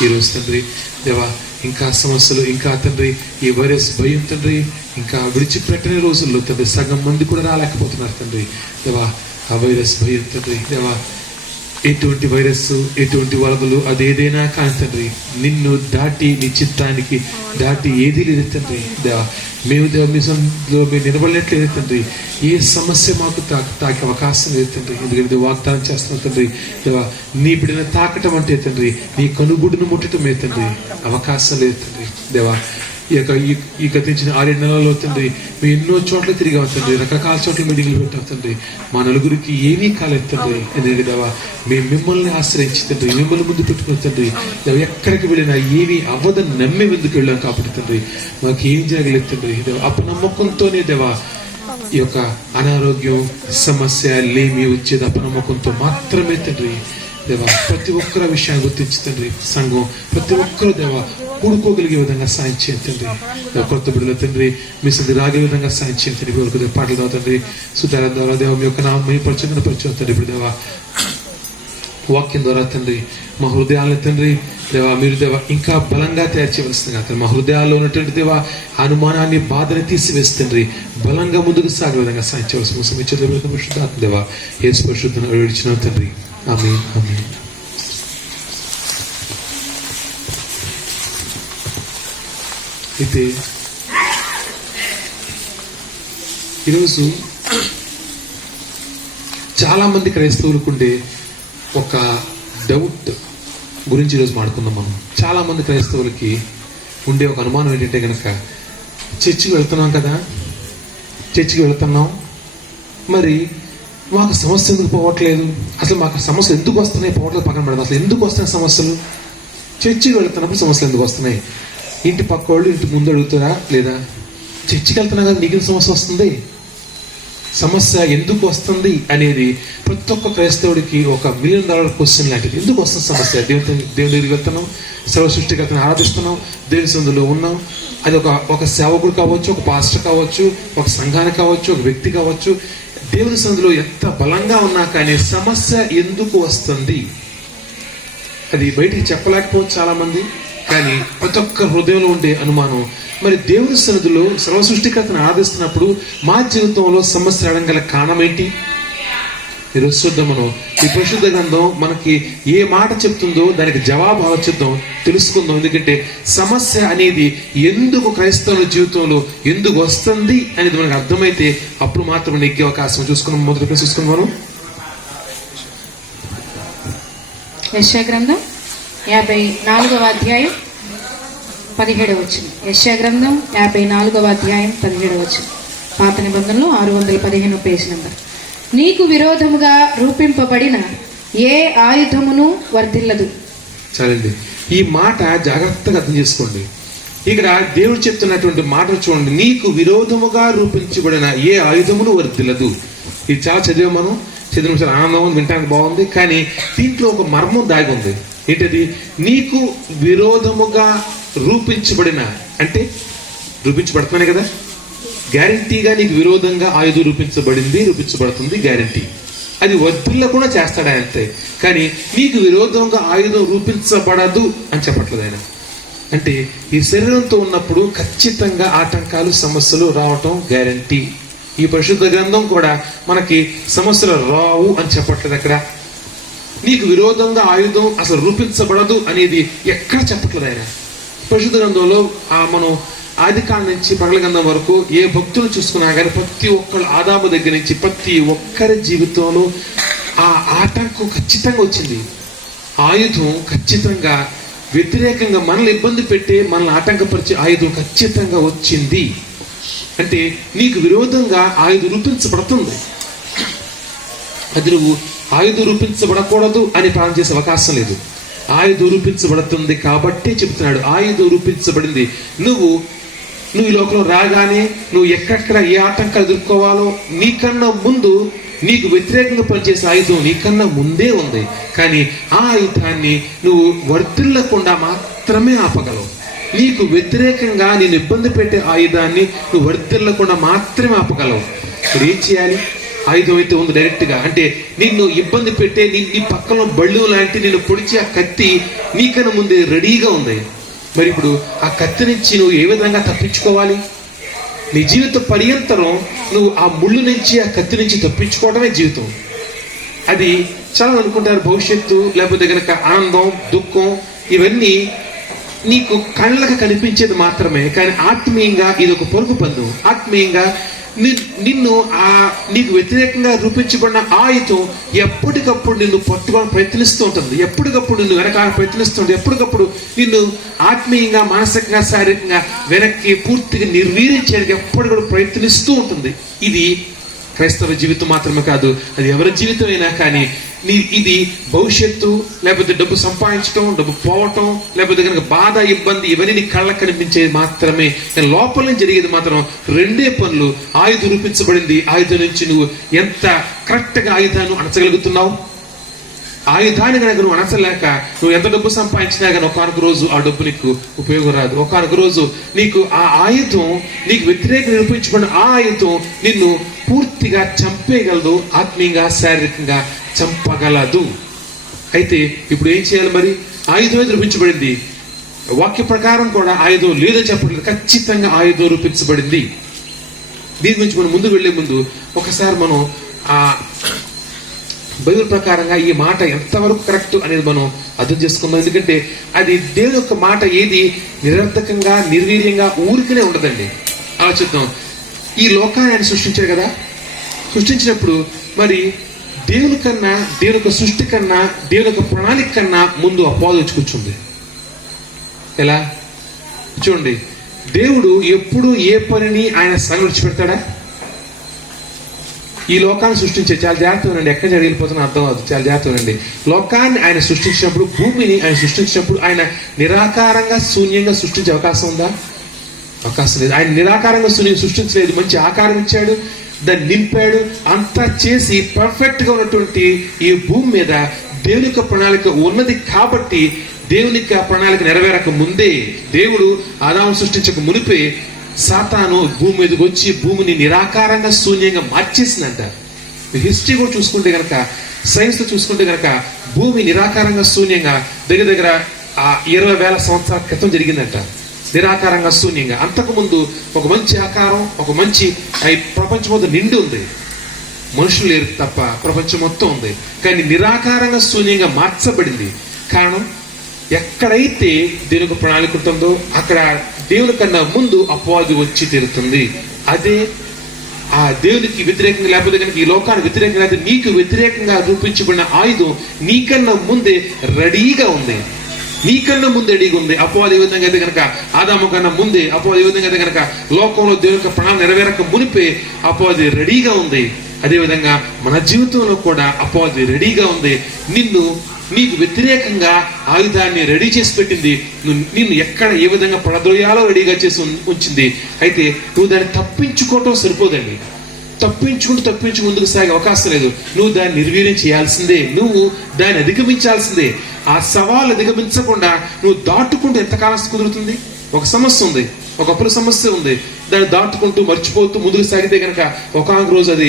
ఈరోజు తండ్రి దేవా ఇంకా సమస్యలు, ఇంకా తండ్రి ఈ వైరస్ భయం తండ్రి ఇంకా విడిచిపెట్టని రోజుల్లో తండ్రి సగం మంది కూడా రాలేకపోతున్నారు తండ్రి దేవా. ఆ వైరస్ భయం తండ్రి దేవా, ఎటువంటి వైరస్ ఎటువంటి వరదలు అదేదైనా కానీ తండ్రి నిన్ను దాటి నీ చిత్తానికి దాటి ఏది లేదు తండ్రి దేవా. మేము దేవ మీ సన్నిధిలో మేము నిలబడలేట్లేదు తండ్రి. ఏ సమస్య మాకు తాకే అవకాశం లేదు తండ్రి. ఎందుకంటే వాగ్దానం చేస్తున్నాం తండ్రి దేవా, నీ బిడ్డను తాకటం అంటే తండ్రి నీ కనుగుడును ముట్టటమే తండ్రి, అవకాశం లేదు తండ్రి దేవా. ఈ గతించిన 6 నెలల్లో తండ్రి మేము ఎన్నో చోట్ల తిరిగాం తండ్రి, రకరకాల చోట్ల మీటింగ్లు పెట్టాం తండ్రి. మా నలుగురికి ఏమీ కాలేదు తండ్రి. ఎందుకంటే దేవా మేము మిమ్మల్ని ఆశ్రయించి తండ్రి మిమ్మల్ని ముందు పెట్టుకుని తండ్రి దేవా ఎక్కడికి వెళ్ళినా ఏమీ అవ్వదని నమ్మి ముందుకు వెళ్ళాం కాబట్టి తండ్రి మాకు ఏం జరగలేదు తండ్రి దేవా. అపనమ్మకంతోనే దేవా ఈ యొక్క అనారోగ్యం సమస్య లేమి వచ్చేది అపనమ్మకంతో మాత్రమే తండ్రి దేవా. ప్రతి ఒక్కరు విషయాన్ని గుర్తించి తండ్రి సంఘం ప్రతి ఒక్కరు దేవా కూడుకోగలిగే విధంగా సాయం చేయండి తండ్రి. కొత్త బిడ్డల తండ్రి మీ సది రాగే విధంగా సాయం చేయండి తండ్రి. పాటల ద్వారా తండ్రి సుధారణ ద్వారా దేవ మీ యొక్క నామం పరిచయం తండ్రి. ఇప్పుడు దేవా వాక్యం ద్వారా తండ్రి మా హృదయాలను తండ్రి దేవా మీరు దేవా ఇంకా బలంగా తయారు చేయవలసిందిగా తండ్రి. మా హృదయాల్లో ఉన్నటువంటి దేవా అనుమానాన్ని బాధని తీసివేస్తుంది బలంగా ముందుకు సాగే విధంగా సాయం చేయవలసిన పరిశుద్ధాత్మ దేవా యేసు పరిశుద్ధను విడిచిన తండ్రి. ఆమేన్ ఆమేన్. అయితే ఈరోజు చాలా మంది క్రైస్తవులకు ఉండే ఒక డౌట్ గురించి ఈరోజు మాట్లాడుకుందాం మనం. చాలా మంది క్రైస్తవులకి ఉండే ఒక అనుమానం ఏంటంటే కనుక చర్చికి వెళ్తున్నాం కదా, చర్చికి వెళ్తున్నాం మరి మాకు సమస్య ఎందుకు పోవట్లేదు, అసలు మాకు సమస్యలు ఎందుకు వస్తున్నాయి పోవట్లేదు పక్కన పెడదాం. అసలు ఎందుకు వస్తున్నాయి సమస్యలు, చర్చికి వెళ్తున్నప్పుడు సమస్యలు ఎందుకు వస్తున్నాయి? ఇంటి పక్క వాళ్ళు ఇంటి ముందు అడుగుతారా లేదా? చర్చికి వెళ్తున్నా కదా నీకు సమస్య వస్తుంది, సమస్య ఎందుకు వస్తుంది అనేది ప్రతి ఒక్క క్రైస్తవుడికి ఒక $1 మిలియన్ క్వశ్చన్ లాంటిది. ఎందుకు వస్తుంది సమస్య? దేవుని దగ్గరికి వెళ్తున్నాం, సర్వ సృష్టికర్తను ఆరాధిస్తున్నాం, దేవుని సందులో ఉన్నాం. అది ఒక సేవకుడు కావచ్చు, ఒక పాస్టర్ కావచ్చు, ఒక సంఘానికి కావచ్చు, ఒక వ్యక్తి కావచ్చు, దేవుని సందులో ఎంత బలంగా ఉన్నా కానీ సమస్య ఎందుకు వస్తుంది అది బయటికి చెప్పలేకపోవచ్చు చాలా మంది. కానీ ప్రతి ఒక్క హృదయంలో ఉండే అనుమానం, మరి దేవుని సన్నిధిలో సర్వ సృష్టికర్తను ఆరాధిస్తున్నప్పుడు మా జీవితంలో సమస్య రావడం గల కారణం ఏంటి? ఈరోజు చూద్దాం మనం ఈ పరిశుద్ధ గ్రంథం మనకి ఏ మాట చెప్తుందో దానికి జవాబు ఆలోచిద్దాం, తెలుసుకుందాం. ఎందుకంటే సమస్య అనేది ఎందుకు క్రైస్తవుల జీవితంలో ఎందుకు వస్తుంది అనేది మనకు అర్థమైతే అప్పుడు మాత్రం నెగ్గే అవకాశం. చూసుకున్నాం, మొదటి చూసుకున్నాం మనం యెషయా గ్రంథం 54వ అధ్యాయం 17వ వచనం. యెషయా గ్రంథం 54వ అధ్యాయం 17వ వచనం. పాత నిబంధనలో 615 పేజ్ నంబర్. నీకు విరోధముగా రూపింపబడిన ఏ ఆయుధమును వర్ధిల్లదు. చాలండి, ఈ మాట జాగ్రత్తగా అర్థం చేసుకోండి. ఇక్కడ దేవుడు చెప్తున్నటువంటి మాటలు చూడండి. నీకు విరోధముగా రూపించబడిన ఏ ఆయుధమును వర్ధిల్లదు. ఇది చాలా చదివాం మనం, చదివిన చాలా ఆనందం ఉంది, వినటానికి బాగుంది. కానీ దీంట్లో ఒక మర్మం దాగి ఉంది. ఏంటది? నీకు విరోధముగా రూపించబడిన అంటే రూపించబడుతున్నాయి కదా, గ్యారంటీగా నీకు విరోధంగా ఆయుధం రూపించబడుతుంది గ్యారంటీ. అది వర్ధిల్లకుండా చేస్తాడు అంతే. కానీ నీకు విరోధంగా ఆయుధం రూపించబడదు అని చెప్పట్లేదు ఆయన. అంటే ఈ శరీరంతో ఉన్నప్పుడు ఖచ్చితంగా ఆటంకాలు సమస్యలు రావటం గ్యారంటీ. ఈ పరిశుద్ధ గ్రంథం కూడా మనకి సమస్యలు రావు అని చెప్పట్లేదు. అక్కడ నీకు విరోధంగా ఆయుధం అసలు రూపించబడదు అనేది ఎక్కడ చెప్పట్లేదు ఆయన. పరిశుద్ధ గ్రంథంలో మనం ఆది కాండం నుంచి ప్రకటన గ్రంథం వరకు ఏ భక్తులు చూసుకున్నా కానీ ప్రతి ఒక్కరు ఆదాము దగ్గర నుంచి ప్రతి ఒక్కరి జీవితంలో ఆ ఆటంకం ఖచ్చితంగా వచ్చింది. ఆయుధం ఖచ్చితంగా వ్యతిరేకంగా మనల్ని ఇబ్బంది పెట్టే మనల్ని ఆటంకపరిచే ఆయుధం ఖచ్చితంగా వచ్చింది. అంటే నీకు విరోధంగా ఆయుధం రూపించబడుతుంది. అది నువ్వు ఆయుధం రూపించబడకూడదు అని ప్రార్థన చేసే అవకాశం లేదు. ఆయుధం రూపించబడుతుంది కాబట్టి చెప్తున్నాడు. ఆయుధం రూపించబడింది. నువ్వు ఈ లోకంలో రాగానే నువ్వు ఎక్కడెక్కడ ఏ ఆటంకాలు ఎదుర్కోవాలో నీకన్నా ముందు నీకు వ్యతిరేకంగా పనిచేసే ఆయుధం నీకన్నా ముందే ఉంది. కానీ ఆ ఆయుధాన్ని నువ్వు వర్తిల్లకుండా మాత్రమే ఆపగలవు. నీకు వ్యతిరేకంగా నేను ఇబ్బంది పెట్టే ఆయుధాన్ని నువ్వు వర్తిల్లకుండా మాత్రమే ఆపగలవు. ఇప్పుడు ఏం చేయాలి? ఆయుధం అయితే ఉంది డైరెక్ట్గా, అంటే నిన్ను ఇబ్బంది పెట్టే నీ పక్కన బళ్ళు లాంటి నిన్ను పొడిచి ఆ కత్తి నీకన్నా ముందే రెడీగా ఉంది. మరి ఇప్పుడు ఆ కత్తి నుంచి నువ్వు ఏ విధంగా తప్పించుకోవాలి? నీ జీవిత పర్యంతరం నువ్వు ఆ ముళ్ళు నుంచి ఆ కత్తి నుంచి తప్పించుకోవడమే జీవితం. అది చాలా అనుకుంటారు భవిష్యత్తు, లేకపోతే కనుక ఆనందం, దుఃఖం ఇవన్నీ నీకు కళ్ళకు కనిపించేది మాత్రమే. కానీ ఆత్మీయంగా ఇది ఒక పొరుగు పందెం. ఆత్మీయంగా నిన్ను నీకు వ్యతిరేకంగా రూపించబడిన ఆయుధం ఎప్పటికప్పుడు నిన్ను పట్టుకోవడం ప్రయత్నిస్తూ ఉంటుంది. ఎప్పటికప్పుడు నిన్ను వెనకాల ప్రయత్నిస్తుంది. ఎప్పటికప్పుడు నిన్ను ఆత్మీయంగా, మానసికంగా, శారీరకంగా వెనక్కి పూర్తిగా నిర్వీర్యం చేయడానికి ఎప్పటికప్పుడు ప్రయత్నిస్తూ ఉంటుంది. ఇది క్రైస్తవ జీవితం మాత్రమే కాదు, అది ఎవరి జీవితం అయినా కానీ ఇది భవిష్యత్తు, లేకపోతే డబ్బు సంపాదించడం, డబ్బు పోవటం, లేకపోతే కనుక బాధ, ఇబ్బంది ఇవన్నీ నీ కళ్ళకు కనిపించేది మాత్రమే. లోపల జరిగేది మాత్రం రెండే పనులు. ఆయుధం రూపించబడింది. ఆయుధం నుంచి నువ్వు ఎంత కరెక్ట్గా ఆయుధాన్ని అణచగలుగుతున్నావు. ఆయుధాన్ని కనుక నువ్వు అణచలేక నువ్వు ఎంత డబ్బు సంపాదించినా కానీ ఒకనొక రోజు ఆ డబ్బు నీకు ఉపయోగం రాదు. ఒకనొక రోజు నీకు ఆ ఆయుధం, నీకు వ్యతిరేకంగా నిరూపించబడిన ఆ ఆయుధం నిన్ను పూర్తిగా చంపేయగలదు. ఆత్మీయంగా, శారీరకంగా చంపగలదు. అయితే ఇప్పుడు ఏం చేయాలి? మరి ఆయుధమే రూపించబడింది. వాక్య ప్రకారం కూడా ఆయుధం లేదని చెప్పట్లేదు. ఖచ్చితంగా ఆయుధం రూపించబడింది. దీని గురించి మనం ముందుకు వెళ్లే ముందు ఒకసారి మనం ఆ బైబిల్ ప్రకారంగా ఈ మాట ఎంతవరకు కరెక్ట్ అనేది మనం అర్థం చేసుకుందాం. ఎందుకంటే అది దేవుని యొక్క మాట ఏది నిరర్థకంగా, నిర్వీర్యంగా ఊరికనే ఉండదండి. ఆలోచిద్దాం. ఈ లోకాన్ని ఆయన సృష్టించాడు కదా. సృష్టించినప్పుడు మరి దేవుని కన్నా, దేవుని యొక్క సృష్టి కన్నా, దేవుని యొక్క ప్రణాళిక కన్నా ముందు అపవాదం వచ్చి కూర్చుంది. ఎలా చూడండి, దేవుడు ఎప్పుడు ఏ పనిని ఆయన సంగతి విడిచిపెడతాడా? ఈ లోకాన్ని సృష్టించే, చాలా జాగ్రత్తగా ఉండండి, ఎక్కడ జరిగిపోతున్నా అర్థం అవుతుంది, చాలా జాగ్రత్తగా ఉండండి. లోకాన్ని ఆయన సృష్టించినప్పుడు, భూమిని ఆయన సృష్టించినప్పుడు ఆయన నిరాకారంగా, శూన్యంగా సృష్టించే అవకాశం ఉందా? అవకాశం లేదు. ఆయన నిరాకారంగా సృష్టించలేదు. మంచి ఆకారం ఇచ్చాడు, దాన్ని నింపాడు, అంతా చేసి పర్ఫెక్ట్ గా ఉన్నటువంటి ఈ భూమి మీద దేవుని యొక్క ప్రణాళిక ఉన్నది. కాబట్టి దేవుని యొక్క ప్రణాళిక నెరవేరక ముందే, దేవుడు ఆదాము సృష్టించక మునిపే సాతాను భూమి మీదకి వచ్చి భూమిని నిరాకారంగా, శూన్యంగా మార్చేసిందంట. హిస్టరీ కూడా చూసుకుంటే గనక, సైన్స్ లో చూసుకుంటే గనక భూమి నిరాకారంగా, శూన్యంగా దగ్గర 20,000 సంవత్సరాల క్రితం జరిగిందంట. నిరాకారంగా, శూన్యంగా. అంతకుముందు ఒక మంచి ఆకారం, ఒక మంచి ప్రపంచం మొత్తం నిండి ఉంది. మనుషులు లేరు తప్ప ప్రపంచం మొత్తం ఉంది. కానీ నిరాకారంగా, శూన్యంగా మార్చబడింది. కారణం, ఎక్కడైతే దేవునికి ప్రణాళిక ఉంటుందో అక్కడ దేవుని కన్నా ముందు అపవాది వచ్చి తీరుతుంది. అదే ఆ దేవునికి వ్యతిరేకంగా, లేకపోతే కనుక ఈ లోకానికి వ్యతిరేకంగా, లేకపోతే నీకు వ్యతిరేకంగా రూపించబడిన ఆయుధం నీకన్నా ముందే రెడీగా ఉంది. నీకన్నా ముందే రెడీగా ఉంది. అపవాది ఏ విధంగా అయితే కనుక ఆదాము కన్నా ముందే, అపవాది ఏ విధంగా అయితే కనుక లోకంలో దేవుని యొక్క ప్రణాళిక నెరవేరక మునిపే అపవాది రెడీగా ఉంది. అదేవిధంగా మన జీవితంలో కూడా అపవాది రెడీగా ఉంది. నీకు వ్యతిరేకంగా ఆయుధాన్ని రెడీ చేసి పెట్టింది. నిన్ను ఎక్కడ ఏ విధంగా పడద్రోయాలో రెడీగా చేసి ఉంచింది. అయితే నువ్వు దాన్ని తప్పించుకోవటం సరిపోదండి. తప్పించుకుంటూ ముందుకు సాగే అవకాశం లేదు. నువ్వు దాన్ని నిర్వీర్యం చేయాల్సిందే. నువ్వు దాన్ని అధిగమించాల్సిందే. ఆ సవాలు అధిగమించకుండా నువ్వు దాటుకుంటూ ఎంతకాలం కుదురుతుంది? ఒక సమస్య ఉంది, ఒక అప్పుల సమస్య ఉంది, దాన్ని దాటుకుంటూ మర్చిపోతూ ముందుకు సాగితే కనుక ఒకనొక రోజు అది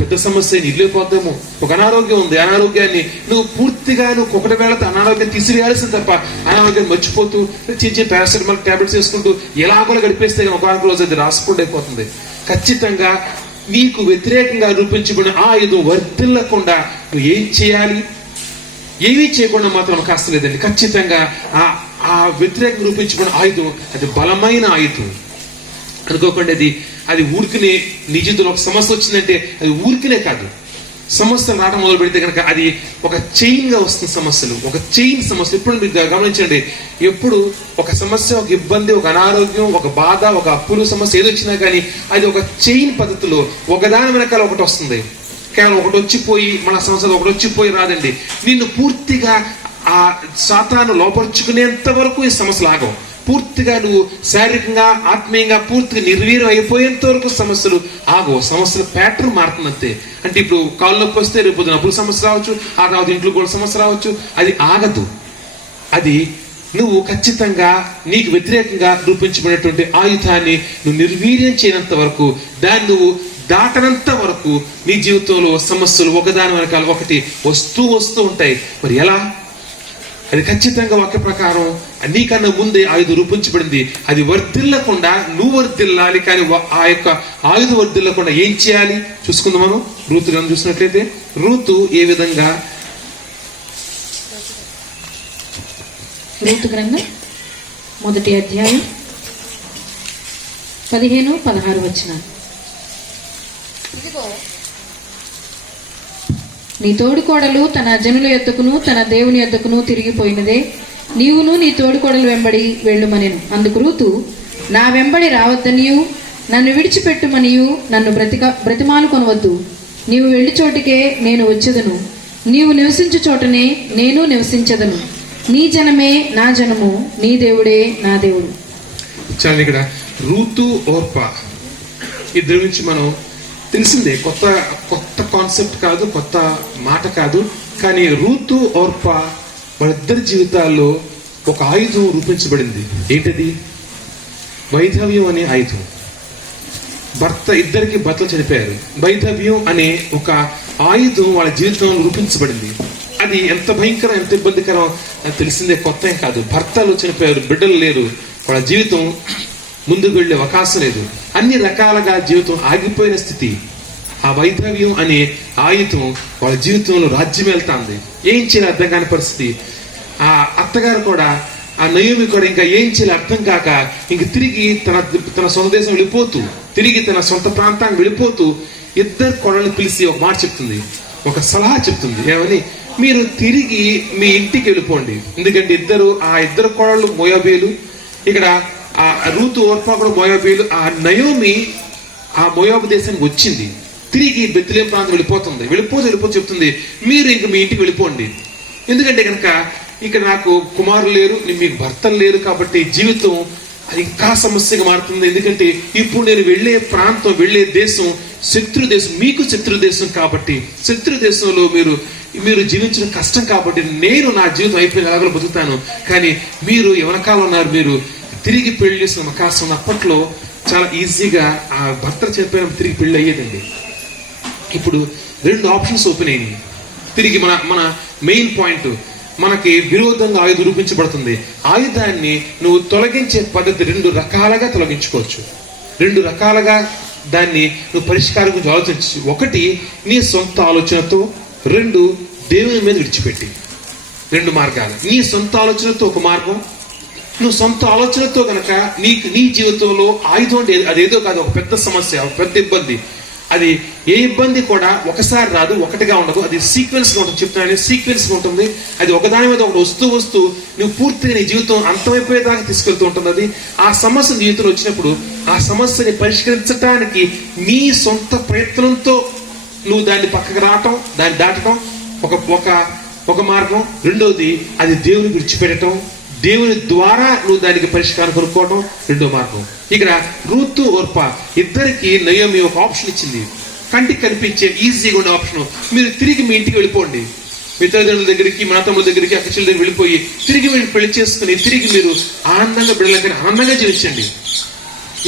పెద్ద సమస్య, ఇల్లేపోద్దాము. ఒక అనారోగ్యం ఉంది, అనారోగ్యాన్ని నువ్వు పూర్తిగా ఒకటి వేళతో అనారోగ్యం తీసివేయాల్సింది తప్ప అనారోగ్యాన్ని మర్చిపోతూ చిన్న పారాసిటమాల్ టాబ్లెట్స్ వేసుకుంటూ ఎలాగోలా గడిపేస్తే కానీ ఒకనొక రోజు అది రాసుకుంటూ అయిపోతుంది. ఖచ్చితంగా నీకు వ్యతిరేకంగా రూపించబడిన ఆయుధం వర్ధిల్లకుండా నువ్వు ఏం చేయాలి? ఏమీ చేయకుండా మాత్రం కాస్త లేదండి. ఖచ్చితంగా ఆ వ్యతిరేకం రూపించుకున్న ఆయుధం అది బలమైన ఆయుధం అనుకోకండి. అది ఊరికినే నీ జీవితంలో ఒక సమస్య వచ్చిందంటే అది ఊరికినే కాదు. సమస్యలు రావడం మొదలు పెడితే కనుక అది ఒక చైన్ గా వస్తుంది. సమస్యలు ఒక చైన్ సమస్య. ఇప్పుడు మీరు గమనించండి, ఎప్పుడు ఒక సమస్య, ఒక ఇబ్బంది, ఒక అనారోగ్యం, ఒక బాధ, ఒక అప్పులు సమస్య ఏదొచ్చినా కానీ అది ఒక చైన్ పద్ధతిలో ఒకదాని వెనకాల ఒకటి వస్తుంది. కేవలం ఒకటి వచ్చిపోయి మన సమస్యలు ఒకటి వచ్చిపోయి రాదండి. నిన్ను పూర్తిగా ఆ సాతాను లోపరుచుకునేంత వరకు ఈ సమస్యలు ఆగవు. పూర్తిగా నువ్వు శారీరకంగా ఆత్మీయంగా పూర్తిగా నిర్వీర్యం అయిపోయేంత వరకు సమస్యలు ఆగవు. సమస్యల ప్యాటర్న్ మారుతుందంతే. అంటే ఇప్పుడు కాళ్ళు నొప్పి వస్తే రేపు నొప్పుల సమస్య రావచ్చు, ఆ తర్వాత ఇంట్లో కూడా సమస్య రావచ్చు. అది ఆగదు. అది నువ్వు ఖచ్చితంగా నీకు వ్యతిరేకంగా రూపించబడినటువంటి ఆయుధాన్ని నువ్వు నిర్వీర్యం చేయనంత వరకు, దాన్ని నువ్వు దాటనంత వరకు నీ జీవితంలో సమస్యలు ఒకదాని వెనకాల ఒకటి వస్తూ ఉంటాయి. మరి ఎలా? అది ఖచ్చితంగా వాక్య ప్రకారం నీకన్నా ముందే ఆయుధం రూపించబడింది. అది వర్ధిల్లకుండా నువ్వు వర్ధిల్లాలి. కానీ ఆ యొక్క ఆయుధం వర్ధిల్లకుండా ఏం చేయాలి చూసుకుందాం. మనం రూతు గ్రంథం చూసినట్లయితే రూతు ఏ విధంగా, రూతు గ్రంథం 1వ అధ్యాయం 15-16 వచనాలు. నీ తోడుకోడలు తన జనుల యొద్దకును తన దేవుని యొద్దకును తిరిగిపోయినదే, నీవును నీ తోడుకోడలు వెంబడి వెళ్ళుమనెను. అందుకు రూతు, నా వెంబడి రావద్దనియు నన్ను విడిచిపెట్టుమనియు నన్ను బ్రతిమాలుకొనవద్దు. నీవు వెళ్ళి చోటికే నేను వచ్చేదను, నీవు నివసించు చోటనే నేను నివసించదను. నీ జనమే నా జనము, నీ దేవుడే నా దేవుడు. చాలా ఇక్కడ రూతు ఓర్పా ఇద్దరి నుంచి మనం తెలిసిందే. కొత్త కాన్సెప్ట్ కాదు, కొత్త మాట కాదు. కానీ రూతు ఓర్పా వాళ్ళిద్దరి జీవితాల్లో ఒక ఆయుధం రూపించబడింది. ఏంటది? వైధవ్యం అనే ఆయుధం. ఇద్దరికి భర్తలు చనిపోయారు. వైధవ్యం అనే ఒక ఆయుధం వాళ్ళ జీవితంలో రూపించబడింది. అది ఎంత భయంకరం, ఎంత ఇబ్బందికరం తెలిసిందే, కొత్త ఏం కాదు. భర్తలు చనిపోయారు, బిడ్డలు లేరు, వాళ్ళ జీవితం ముందుకు వెళ్ళే అవకాశం లేదు. అన్ని రకాలుగా జీవితం ఆగిపోయిన స్థితి. ఆ వైధవ్యం అనే ఆయుధం వాళ్ళ జీవితంలో రాజ్యం వెళ్తాంది. ఏం చేయాలి అర్థం కాని పరిస్థితి. ఆ అత్తగారు కూడా, ఆ నయోమి కూడా ఇంకా ఏం చేయాలి అర్థం కాక ఇంక తిరిగి తన సొంత దేశం వెళ్ళిపోతూ, తిరిగి తన సొంత ప్రాంతానికి వెళ్ళిపోతూ ఇద్దరు కోడళ్ళని పిలిచి ఒక మాట చెప్తుంది, ఒక సలహా చెప్తుంది. ఏమని? మీరు తిరిగి మీ ఇంటికి వెళ్ళిపోండి. ఎందుకంటే ఆ ఇద్దరు కోడళ్ళు మోయాబీలు. ఇక్కడ ఆ రూతు ఓర్పా కూడా మోయాబీలు. ఆ నయోమి ఆ మోయాబు దేశానికి వచ్చింది, తిరిగి బెత్లెహేము ప్రాంతం వెళ్ళిపోతూ చెప్తుంది, మీరు ఇంక మీ ఇంటికి వెళ్ళిపోండి. ఎందుకంటే కనుక ఇక్కడ నాకు కుమారులు లేరు, మీకు భర్తలు లేరు, కాబట్టి జీవితం ఇంకా సమస్యగా మారుతుంది. ఎందుకంటే ఇప్పుడు నేను వెళ్ళే ప్రాంతం, వెళ్ళే దేశం శత్రు దేశం, మీకు శత్రు దేశం. కాబట్టి శత్రు దేశంలో మీరు జీవించడం కష్టం. కాబట్టి నేను నా జీవితం అయిపోయిన ఎలాగో బతుకుతాను, కానీ మీరు ఎవరికాలు ఉన్నారు, మీరు తిరిగి పెళ్లి చేసిన అవకాశం. అప్పట్లో చాలా ఈజీగా ఆ భర్త చెప్పినప్పుడు తిరిగి పెళ్లి అయ్యేదండి. ఇప్పుడు 2 ఆప్షన్స్ ఓపెన్ అయినాయి. తిరిగి మన మెయిన్ పాయింట్, మనకి విరోధంగా ఆయుధం రూపించబడుతుంది. ఆయుధాన్ని నువ్వు తొలగించే పద్ధతి 2 రకాలుగా తొలగించుకోవచ్చు. 2 రకాలుగా దాన్ని నువ్వు పరిష్కారం గురించి ఆలోచించు. 1 నీ సొంత ఆలోచనతో, 2 దేవుని మీద విడిచిపెట్టి. 2 మార్గాలు. నీ సొంత ఆలోచనతో ఒక మార్గం. నువ్వు సొంత ఆలోచనతో కనుక నీ జీవితంలో ఆయుధం అంటే అదేదో కాదు, ఒక పెద్ద సమస్య, ఒక పెద్ద ఇబ్బంది. అది ఏ ఇబ్బంది కూడా ఒకసారి రాదు, ఒకటిగా ఉండదు. అది సీక్వెన్స్ గా ఉంటుంది. చెప్తానని సీక్వెన్స్ గా ఉంటుంది. అది ఒకదాని మీద ఒకటి వస్తూ నువ్వు పూర్తిగా నీ జీవితం అంతమైపోయేదాకా తీసుకెళ్తూ ఉంటుంది. అది ఆ సమస్య జీవితంలో వచ్చినప్పుడు ఆ సమస్యని పరిష్కరించడానికి నీ సొంత ప్రయత్నంతో నువ్వు దాన్ని పక్కకు రావటం, దాన్ని దాటడం ఒక మార్గం. 2వది అది దేవుని విడిచిపెట్టడం, దేవుని ద్వారా నువ్వు దానికి పరిష్కారం కొనుక్కోవడం 2వ మార్గం. ఇక్కడ రూతు ఓర్పా ఇద్దరికి నయోమి ఒక ఆప్షన్ ఇచ్చింది. కంటికి కనిపించే ఈజీగా ఉండే ఆప్షన్. మీరు తిరిగి మీ ఇంటికి వెళ్ళిపోండి. మీ తల్లిదండ్రుల దగ్గరికి, మన తమ్ముల దగ్గరికి, అక్క చెల్లి దగ్గరికి వెళ్ళిపోయి తిరిగి మీరు పెళ్లి చేసుకుని తిరిగి మీరు ఆనందంగా బిడ్డలకి ఆనందంగా జీవించండి.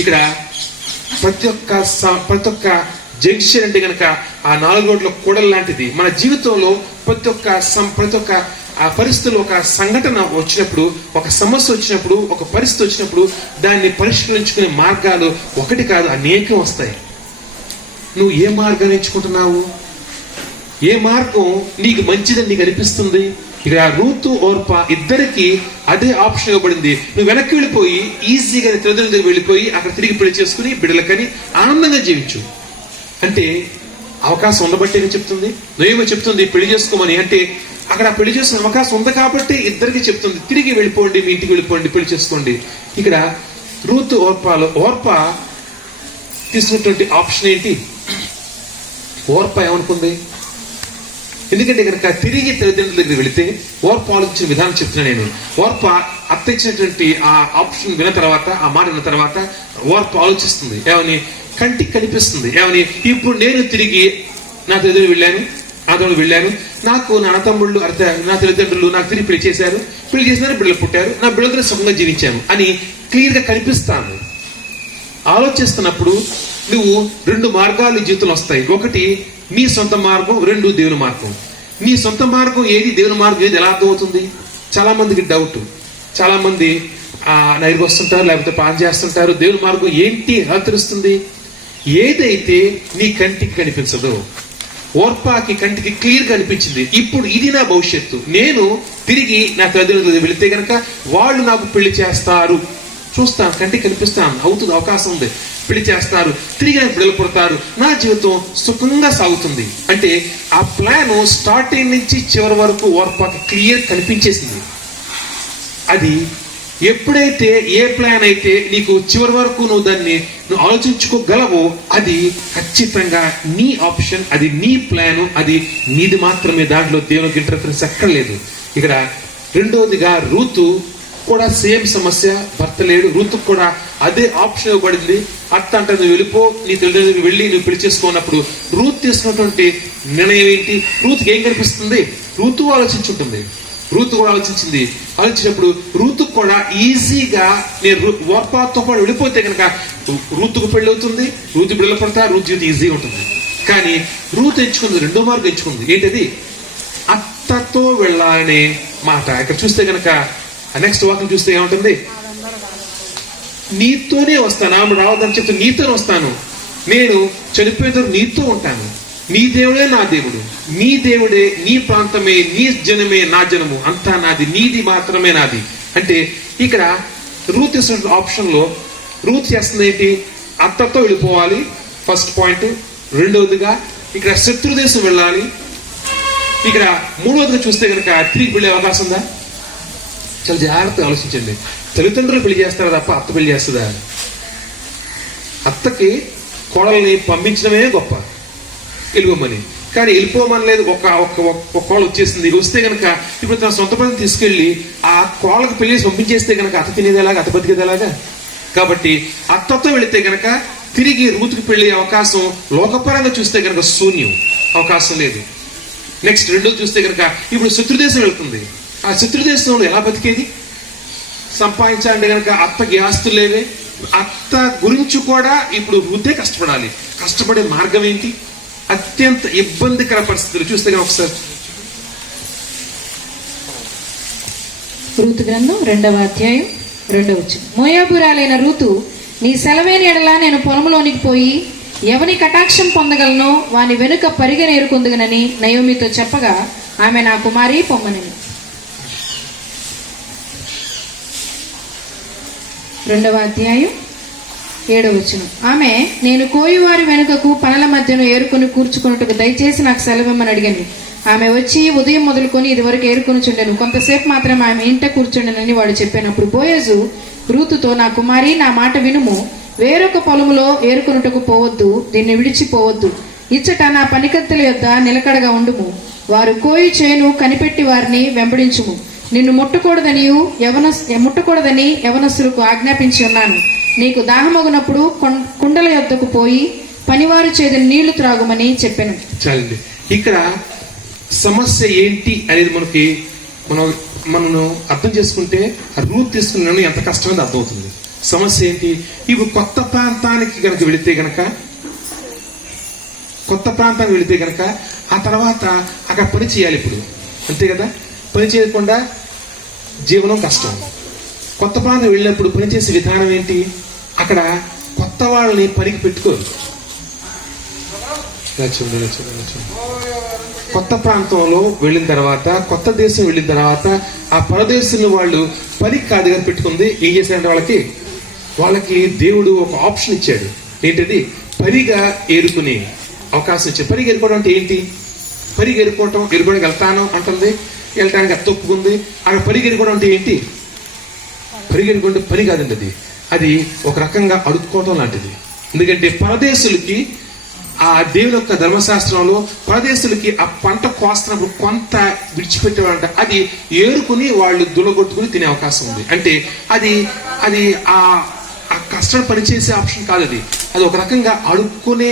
ఇక్కడ ప్రతి ఒక్క జంక్షన్ అంటే కనుక ఆ 4 రోడ్ల కూడలు లాంటిది. మన జీవితంలో ప్రతి ఒక్క ఆ పరిస్థితుల్లో ఒక సంఘటన వచ్చినప్పుడు, ఒక సమస్య వచ్చినప్పుడు, ఒక పరిస్థితి వచ్చినప్పుడు దాన్ని పరిష్కరించుకునే మార్గాలు 1 కాదు, అనేకం వస్తాయి. నువ్వు ఏ మార్గాన్ని ఎంచుకుంటున్నావు? ఏ మార్గం నీకు మంచిదని నీకు అనిపిస్తుంది? ఇక్కడ రూతు ఓర్ప ఇద్దరికి అదే ఆప్షన్ ఇవ్వబడింది. నువ్వు వెనక్కి వెళ్ళిపోయి ఈజీగా తల్లిదండ్రుల దగ్గర వెళ్ళిపోయి అక్కడ తిరిగి పెళ్లి చేసుకుని బిడ్డలకని ఆనందంగా జీవించు అంటే అవకాశం ఉండబట్టే చెప్తుంది. నువ్వేమో చెప్తుంది పెళ్లి చేసుకోమని, అంటే అక్కడ పెళ్లి చేసుకునే అవకాశం ఉంది కాబట్టి ఇద్దరికి చెప్తుంది తిరిగి వెళ్ళిపోండి, మీ ఇంటికి వెళ్ళిపోండి, పెళ్లి చేసుకోండి. ఇక్కడ రూతు ఓర్ప తీసుకున్నటువంటి ఆప్షన్ ఏంటి? ఓర్ప ఏమనుకుంది? ఎందుకంటే కనుక తిరిగి తల్లిదండ్రుల దగ్గర వెళితే ఓర్ప ఆలోచించిన విధానం చెప్తున్నా నేను. ఓర్ప అత్త ఇచ్చినటువంటి ఆ ఆప్షన్ విన్న తర్వాత, ఆ మాట విన్న తర్వాత ఓర్ప ఆలోచిస్తుంది. ఏమని? కంటికి కనిపిస్తుంది. ఏమని? ఇప్పుడు నేను తిరిగి నా తల్లిదండ్రులు వెళ్ళాను, నాకు నా అన్నతమ్ముళ్ళు నా తల్లిదండ్రులు నాకు తిరిగి పెళ్లి చేశారు, బిడ్డలు పుట్టారు, నా బిడ్డలతో సుఖంగా జీవించాను అని క్లియర్ గా కనిపిస్తాను. ఆలోచిస్తున్నప్పుడు నువ్వు 2 మార్గాలు జీవితంలో వస్తాయి. ఒకటి నీ సొంత మార్గం, 2 దేవుని మార్గం. నీ సొంత మార్గం ఏది, దేవుని మార్గం ఏది, ఎలా అర్థమవుతుంది? చాలా మందికి డౌట్. చాలా మంది నైరుకు వస్తుంటారు, లేకపోతే పాన్ చేస్తుంటారు. దేవుని మార్గం ఏంటి ఎలా తెలుస్తుంది? ఏదైతే నీ కంటికి కనిపించదో, ఓర్పాకి కంటికి క్లియర్ గా అనిపించింది, ఇప్పుడు ఇది నా భవిష్యత్తు, నేను తిరిగి నా తల్లిదండ్రులు వెళితే గనక వాళ్ళు నాకు పెళ్లి చేస్తారు, చూస్తాను, కంటికి కనిపిస్తాను, అవుతుంది, అవకాశం ఉంది, పెళ్లి చేస్తారు, తిరిగి నాకు బిడ్డలు పుడతారు, నా జీవితం సుఖంగా సాగుతుంది అంటే ఆ ప్లాన్ స్టార్టింగ్ నుంచి చివరి వరకు ఓర్పాకి క్లియర్ కనిపించేసింది. అది ఎప్పుడైతే ఏ ప్లాన్ అయితే నీకు చివరి వరకు నువ్వు ఆలోచించుకోగలవో అది ఖచ్చితంగా నీ ఆప్షన్, అది నీ ప్లాన్, అది నీది మాత్రమే. దాంట్లో దేవునికి ఇంటర్ఫరెన్స్ ఎక్కడ లేదు. ఇక్కడ రెండోదిగా రూతు కూడా సేమ్ సమస్య, భర్త లేడు. రూతుకు కూడా అదే ఆప్షన్ ఇవ్వబడింది. అత్త అంటే నువ్వు వెళ్ళిపో, నీ తల్లిదండ్రులకు వెళ్ళి నువ్వు పెళ్లి చేసుకున్నప్పుడు రూత్ తీసుకున్నటువంటి నిర్ణయం ఏంటి? రూతుకి ఏం కనిపిస్తుంది? రూతు ఆలోచించుంటుంది. రూతు కూడా ఆలోచించినప్పుడు రూతుకు కూడా ఈజీగా నేను ఓర్పాతో పాటు వెళ్ళిపోతే కనుక రూతుకు పెళ్లి అవుతుంది, రూతు బిడ్డలు పడతా, రూతు జీవితం ఈజీగా ఉంటుంది. కానీ రూతు ఎంచుకుంది, 2వ మార్గం ఎంచుకుంది. ఏంటది? అత్తతో వెళ్ళాలనే మాట. ఇక్కడ చూస్తే కనుక నెక్స్ట్ వాక్యం చూస్తే ఏమంటుంది? నీతోనే వస్తాను, ఆమె రావద్దని చెప్తే నీతోనే వస్తాను, నేను చనిపోయేంత నీతో ఉంటాను, నీ దేవుడే నా దేవుడు, నీ దేవుడే, నీ ప్రాంతమే, నీ జనమే నా జనము, అంతా నాది, నీది మాత్రమే నాది. అంటే ఇక్కడ రూత్ ఇస్తున్న ఆప్షన్ లో రూత్ చేస్తుంది ఏంటి? అత్తతో వెళ్ళిపోవాలి, ఫస్ట్ పాయింట్. రెండవదిగా ఇక్కడ శత్రు దేశం వెళ్ళాలి. ఇక్కడ మూడవదిగా చూస్తే కనుక తిరిగి వెళ్ళే అవకాశం ఉందా? చాలా జాగ్రత్తగా ఆలోచించండి. తల్లిదండ్రులు పెళ్లి చేస్తారా తప్ప అత్త పెళ్లి చేస్తుందా? అత్తకి కోడల్ని పంపించడమే గొప్ప, వెళ్ళిపోమని. కానీ వెళ్ళిపోమనలేదు. ఒక కోళ్ళ వచ్చేసింది. వస్తే కనుక ఇప్పుడు తన సొంత పని తీసుకెళ్లి ఆ కోళ్ళకు పెళ్లి చేసి పంపించేస్తే కనుక అత్త తినేదేలాగా, అత్త బతికేదేలాగా. కాబట్టి అత్తతో వెళితే కనుక తిరిగి రూతుకు పెళ్లి అవకాశం లోకపరంగా చూస్తే కనుక శూన్యం, అవకాశం లేదు. నెక్స్ట్ రెండోది చూస్తే కనుక ఇప్పుడు శత్రుదేశం వెళ్తుంది. ఆ శత్రుదేశంలో ఎలా బతికేది? సంపాదించాలంటే కనుక అత్తకి ఆస్తులు లేవే. అత్త గురించి కూడా ఇప్పుడు రూతే కష్టపడాలి. కష్టపడే మార్గం ఏంటి? అత్యంత ఇబ్బందికర పరిస్థితులు చూస్తే కనుక ఒకసారి రూతు గ్రంథం 2వ అధ్యాయం 2వ వచనం. మోయాబురాలైన రూతు, నీ సెలవేని ఎడల నేను పొలంలోనికి పోయి ఎవని కటాక్షం పొందగలను వాని వెనుక పరిగెనేరుకొందుగనని నయోమితో చెప్పగా ఆమె నా కుమారి పొమ్మనని. 2వ అధ్యాయం 7వ వచనం. ఆమె, నేను కోయువారి వెనుకకు పనుల మధ్యను ఏరుకొని కూర్చుకున్నట్టుకు దయచేసి నాకు సెలవిమ్మని అడిగాను. ఆమె వచ్చి ఉదయం మొదలుకొని ఇదివరకు ఏరుకొని చుండెను, కొంతసేపు మాత్రం ఆమె ఇంట కూర్చుండెనని వాడు చెప్పినప్పుడు బోయజు రూతుతో, నా కుమారి, నా మాట వినుము, వేరొక పొలములో ఏరుకొనుటకు పోవద్దు, దీన్ని విడిచిపోవద్దు, ఇచ్చట నా పనికత్తెల యొద్ద నిలకడగా ఉండుము, వారు కోయి చేను కనిపెట్టి వారిని వెంబడించుము, నిన్ను ముట్టకూడదని యవనస్తులకు ఆజ్ఞాపించి ఉన్నాను, నీకు దాహమగునప్పుడు కుండల యొద్దకు పోయి పనివారు చేదని నీళ్లు త్రాగుమని చెప్పాను. చాలండి. ఇక్కడ సమస్య ఏంటి అనేది మనం అర్థం చేసుకుంటే రూత్ తీసుకున్న ఎంత కష్టమైంది అర్థమవుతుంది. సమస్య ఏంటి? ఇప్పుడు కొత్త ప్రాంతానికి వెళితే గనక ఆ తర్వాత అక్కడ పని చేయాలి. ఇప్పుడు అంతే కదా, పని చేయకుండా జీవనం కష్టం. కొత్త ప్రాంతం వెళ్ళినప్పుడు పనిచేసే విధానం ఏంటి? అక్కడ కొత్త వాళ్ళని పనికి పెట్టుకోరు. కొత్త ప్రాంతంలో వెళ్ళిన తర్వాత, కొత్త దేశం వెళ్ళిన తర్వాత ఆ పరదేశంలో వాళ్ళు పని కాదుగా పెట్టుకుంది. ఏం చేశారంటే వాళ్ళకి దేవుడు ఒక ఆప్షన్ ఇచ్చాడు. ఏంటది? పరిగా ఏరుకునే అవకాశం ఇచ్చాడు. పరిగా ఏరుకోవడం అంటే ఏంటి? పరిగా ఎరుకోవడానికి వెళ్తాను అంటుంది, వెళ్ళటానికి అత్త ఒప్పుకుంది. అక్కడ పరిగా ఎరుకోవడం అంటే ఏంటి? పరిగా ఎరుకుంటే పని కాదండి, అది ఒక రకంగా అడుక్కోవడం లాంటిది. ఎందుకంటే పరదేశులకి ఆ దేవుని యొక్క ధర్మశాస్త్రంలో పరదేశులకి ఆ పంట కోస్తున్నప్పుడు కొంత విడిచిపెట్టేవారంట. అది ఏరుకుని వాళ్ళు దులగొట్టుకుని తినే అవకాశం ఉంది. అంటే అది అది ఆ కష్టం పనిచేసే ఆప్షన్ కాదు. అది ఒక రకంగా అడుక్కునే,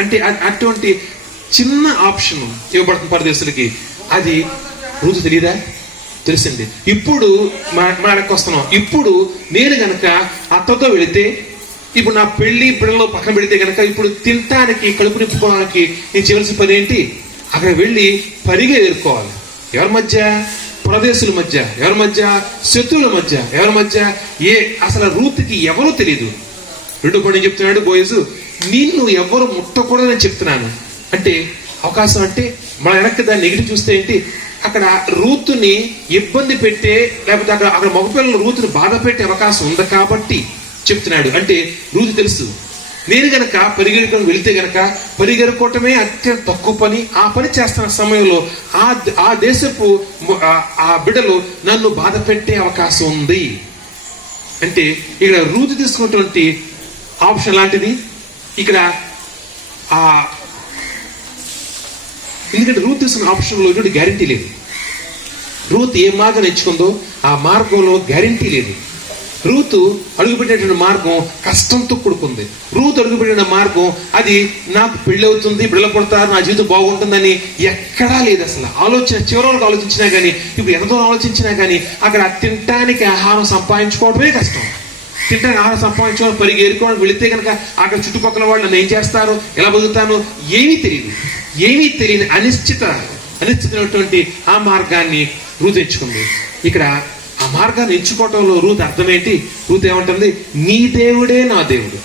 అంటే అటువంటి చిన్న ఆప్షన్ ఇవ్వబడుతుంది పరదేశులకి. అది రూతు తెలియదా? తెలిసింది. ఇప్పుడు మనకు వస్తున్నాం. ఇప్పుడు నేను గనక అత్తతో వెళితే, ఇప్పుడు నా పెళ్లి పిల్లలు పక్కన పెడితే కనుక ఇప్పుడు తినటానికి, కడుపు నింపుకోవడానికి నేను చేయవలసిన పని ఏంటి? అక్కడ వెళ్ళి పరిగా ఏరుకోవాలి. ఎవరి మధ్య? ప్రదేశుల మధ్య. ఎవరి మధ్య? శత్రువుల మధ్య. ఎవరి మధ్య? అసలు రూతుకి ఎవరో తెలియదు. రెండో పని చెప్తున్నాడు బోయజు, నిన్ను ఎవరు ముట్టకూడదని చెప్తున్నాను. అంటే అవకాశం అంటే మన వెనక్కి దాన్ని నెగిటివ్ చూస్తే ఏంటి? అక్కడ రూతుని ఇబ్బంది పెట్టే, లేకపోతే అక్కడ మగపిల్లలు రూతుని బాధ పెట్టే అవకాశం ఉంది కాబట్టి చెప్తున్నాడు. అంటే రూతు తెలుసు, నేను గనక పరిగెడుకొని వెళితే గనక పరిగెడుకోవటమే అత్యంత తక్కువ పని. ఆ పని చేస్తున్న సమయంలో ఆ దేశపు ఆ బిడ్డలు నన్ను బాధ పెట్టే అవకాశం ఉంది. అంటే ఇక్కడ రూతు తీసుకున్నటువంటి ఆప్షన్ లాంటిది. ఇక్కడ ఎందుకంటే రూత్ తీసుకున్న ఆప్షన్లో ఎటువంటి గ్యారంటీ లేదు. రూత్ ఏ మార్గం ఎంచుకుందో ఆ మార్గంలో గ్యారంటీ లేదు. రూతు అడుగుపెట్టేటువంటి మార్గం కష్టంతో కూడుకుంది. రూతు అడుగుపెట్టిన మార్గం అది నాకు పెళ్లి అవుతుంది, బిడ్డలు పుడతారు, నా జీవితం బాగుంటుందని ఎక్కడా లేదు. అసలు ఆలోచన చివరికి ఆలోచించినా కానీ, ఇప్పుడు ఎంతో ఆలోచించినా కానీ అక్కడ తినటానికి ఆహారం సంపాదించుకోవడమే కష్టం. తినడానికి ఆహారం సంపాదించుకోవడం, పరిగి ఏరుకోవడానికి వెళితే కనుక అక్కడ చుట్టుపక్కల వాళ్ళు నన్ను ఏం చేస్తారు, ఎలా బతుకుతాను, ఏమీ తెలియదు. ఏమీ తెలియని అనిశ్చితమైనటువంటి ఆ మార్గాన్ని రూతు ఎంచుకుంది. ఇక్కడ ఆ మార్గాన్ని ఎంచుకోవటంలో రూతు అర్థం ఏంటి? రూతు ఏమంటుంది? నీ దేవుడే నా దేవుడు.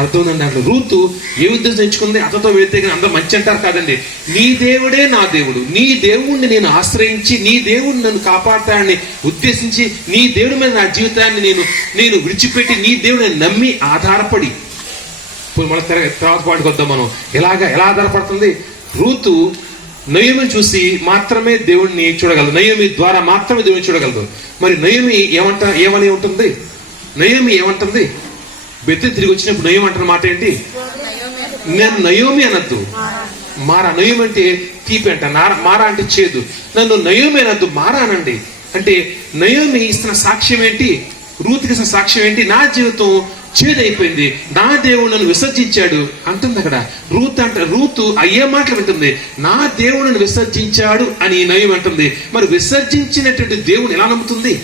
అర్థం ఉందండి. దాంట్లో రూతు ఏ ఉద్దేశం ఎంచుకుంది? అతతో వెళితే కానీ అందరూ మంచి అంటారు కాదండి. నీ దేవుడే నా దేవుడు, నీ దేవుణ్ణి నేను ఆశ్రయించి, నీ దేవుడిని నన్ను కాపాడతానని ఉద్దేశించి, నీ దేవుడి మీద నా జీవితాన్ని నేను విడిచిపెట్టి, నీ దేవుడిని నమ్మి ఆధారపడి, ఇప్పుడు మన తర్వాత పాటుకు వద్దాం. మనం ఎలా ఆధారపడుతుంది? రూతు నయోమిని చూసి మాత్రమే దేవుడిని చూడగలదు. నయోమి ద్వారా మాత్రమే దేవుడిని చూడగలదు. మరి నయోమి ఏమని ఉంటుంది? నయోమి ఏమంటుంది? బెత్తెలు తిరిగి వచ్చినప్పుడు నయోమి అంటున్న మాట ఏంటి? నేను నయోమి అనద్దు, మారా. నయోమి అంటే తీపి అంట, మారా అంటే చేదు. నన్ను నయోమి అనద్దు, మారా అనండి. అంటే నయోమి ఇస్తున్న సాక్ష్యం ఏంటి? రూతుకి ఇస్తున్న సాక్ష్యం ఏంటి? నా జీవితం చేదైపోయింది, నా దేవుడు నన్ను విసర్జించాడు అంటుంది. అక్కడ రూతు అయ్యే మాటలు వింటుంది. నా దేవుడిని విసర్జించాడు అని నయోమి అంటుంది. మరి విసర్జించినటువంటి దేవుడు ఎలా నమ్ముతుంది?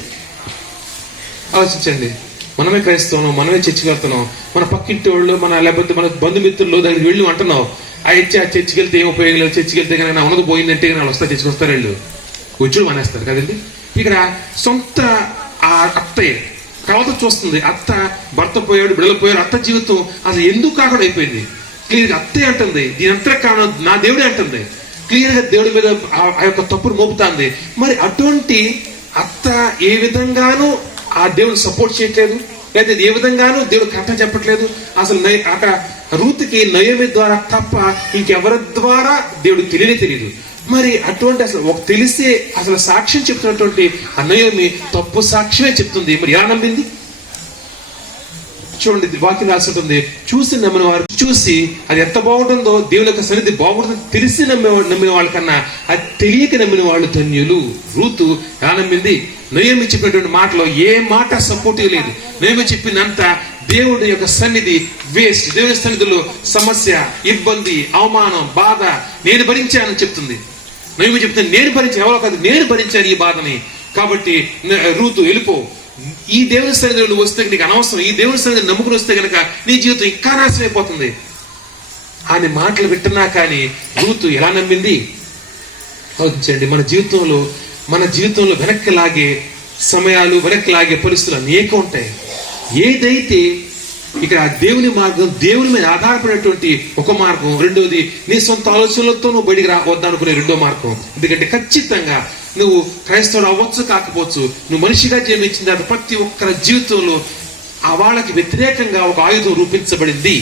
ఆలోచించండి. మనమే క్రైస్తవం, మనమే చర్చికి వెళ్తున్నాం, మన పక్కింటి వాళ్ళు, లేకపోతే మన బంధుమిత్రులు దగ్గరికి వెళ్ళి అంటున్నావు, ఆ చర్చికి వెళ్తే ఏం ఉపయోగం లేదు, చర్చికి వెళ్తే కనుక ఉన్నది పోయిందంటే వాళ్ళు వస్తారు, చర్చికి వస్తారు, వెళ్ళు వచ్చుడు మానేస్తారు కదండి. ఇక్కడ సొంత ఆ అత్తయ్య కవత చూస్తుంది. అత్త భర్త పోయాడు, బిడ్డలు పోయాడు, అత్త జీవితం అసలు ఎందుకు కాకుండా అయిపోయింది. క్లియర్గా అత్తే అంటుంది, దీని అంతా కారణం నా దేవుడే అంటుంది. క్లియర్గా దేవుడి మీద ఆ యొక్క తప్పును మోపుతాంది. మరి అటువంటి అత్త ఏ విధంగానూ ఆ దేవుని సపోర్ట్ చేయట్లేదు, లేదా ఏ విధంగానూ దేవుడు కథ చెప్పట్లేదు. అసలు అక్కడ రూతుకి నయోమి ద్వారా తప్ప ఇంకెవరి ద్వారా దేవుడు తెలియదు. మరి అటువంటి అసలు తెలిసే అసలు సాక్ష్యం చెప్తున్నటువంటి ఆ నయోమి తప్పు సాక్ష్యమే చెప్తుంది. మరి ఎలా నమ్మింది? చూడండి, వాక్యం రాసి ఉంటుంది, చూసి నమ్మిన వారు చూసి అది ఎంత బాగుంటుందో, దేవుని యొక్క సన్నిధి బాగుంటుందో తెలిసి నమ్మిన వాళ్ళకన్నా అది తెలియక నమ్మిన వాళ్ళు ధన్యులు. రూతు ఎలా నమ్మింది? నయోమి చెప్పినటువంటి మాటలో ఏ మాట సపోర్టివ్ లేదు. నయోమి చెప్పినంత దేవుడి యొక్క సన్నిధి వేస్ట్. దేవుని సన్నిధిలో సమస్య, ఇబ్బంది, అవమానం, బాధ నేను భరించానని చెప్తుంది. నయోమి చెప్తుంది, నేను భరించాను, ఎవరో కాదు, నేను భరించాను ఈ బాధని. కాబట్టి రూతు వెళ్ళిపో, ఈ దేవుని సన్నిధిలో నువ్వు వస్తే నీకు అనవసరం, ఈ దేవుని సన్నిధిని నమ్ముకుని వస్తే కనుక నీ జీవితం ఇంకా నాశనం అయిపోతుంది అని మాటలు వింటున్నా కానీ రూతు ఎలా నమ్మింది? ఆలోచించండి. మన జీవితంలో వెనక్కి లాగే సమయాలు, వెనక్కి లాగే పరిస్థితులు అనేక ఉంటాయి. ఏదైతే ఇక్కడ దేవుని మార్గం, దేవుని మీద ఆధారపడినటువంటి ఒక మార్గం. రెండోది నీ సొంత ఆలోచనలతో నువ్వు బయటికి రావద్దనుకునే రెండో మార్గం. ఎందుకంటే ఖచ్చితంగా నువ్వు క్రైస్తవుడు అవ్వచ్చు కాకపోవచ్చు, నువ్వు మనిషిగా జన్మించిన తర్వాత ప్రతి ఒక్కరి జీవితంలో ఆ వాళ్ళకి వ్యతిరేకంగా ఒక ఆయుధం రూపించబడింది.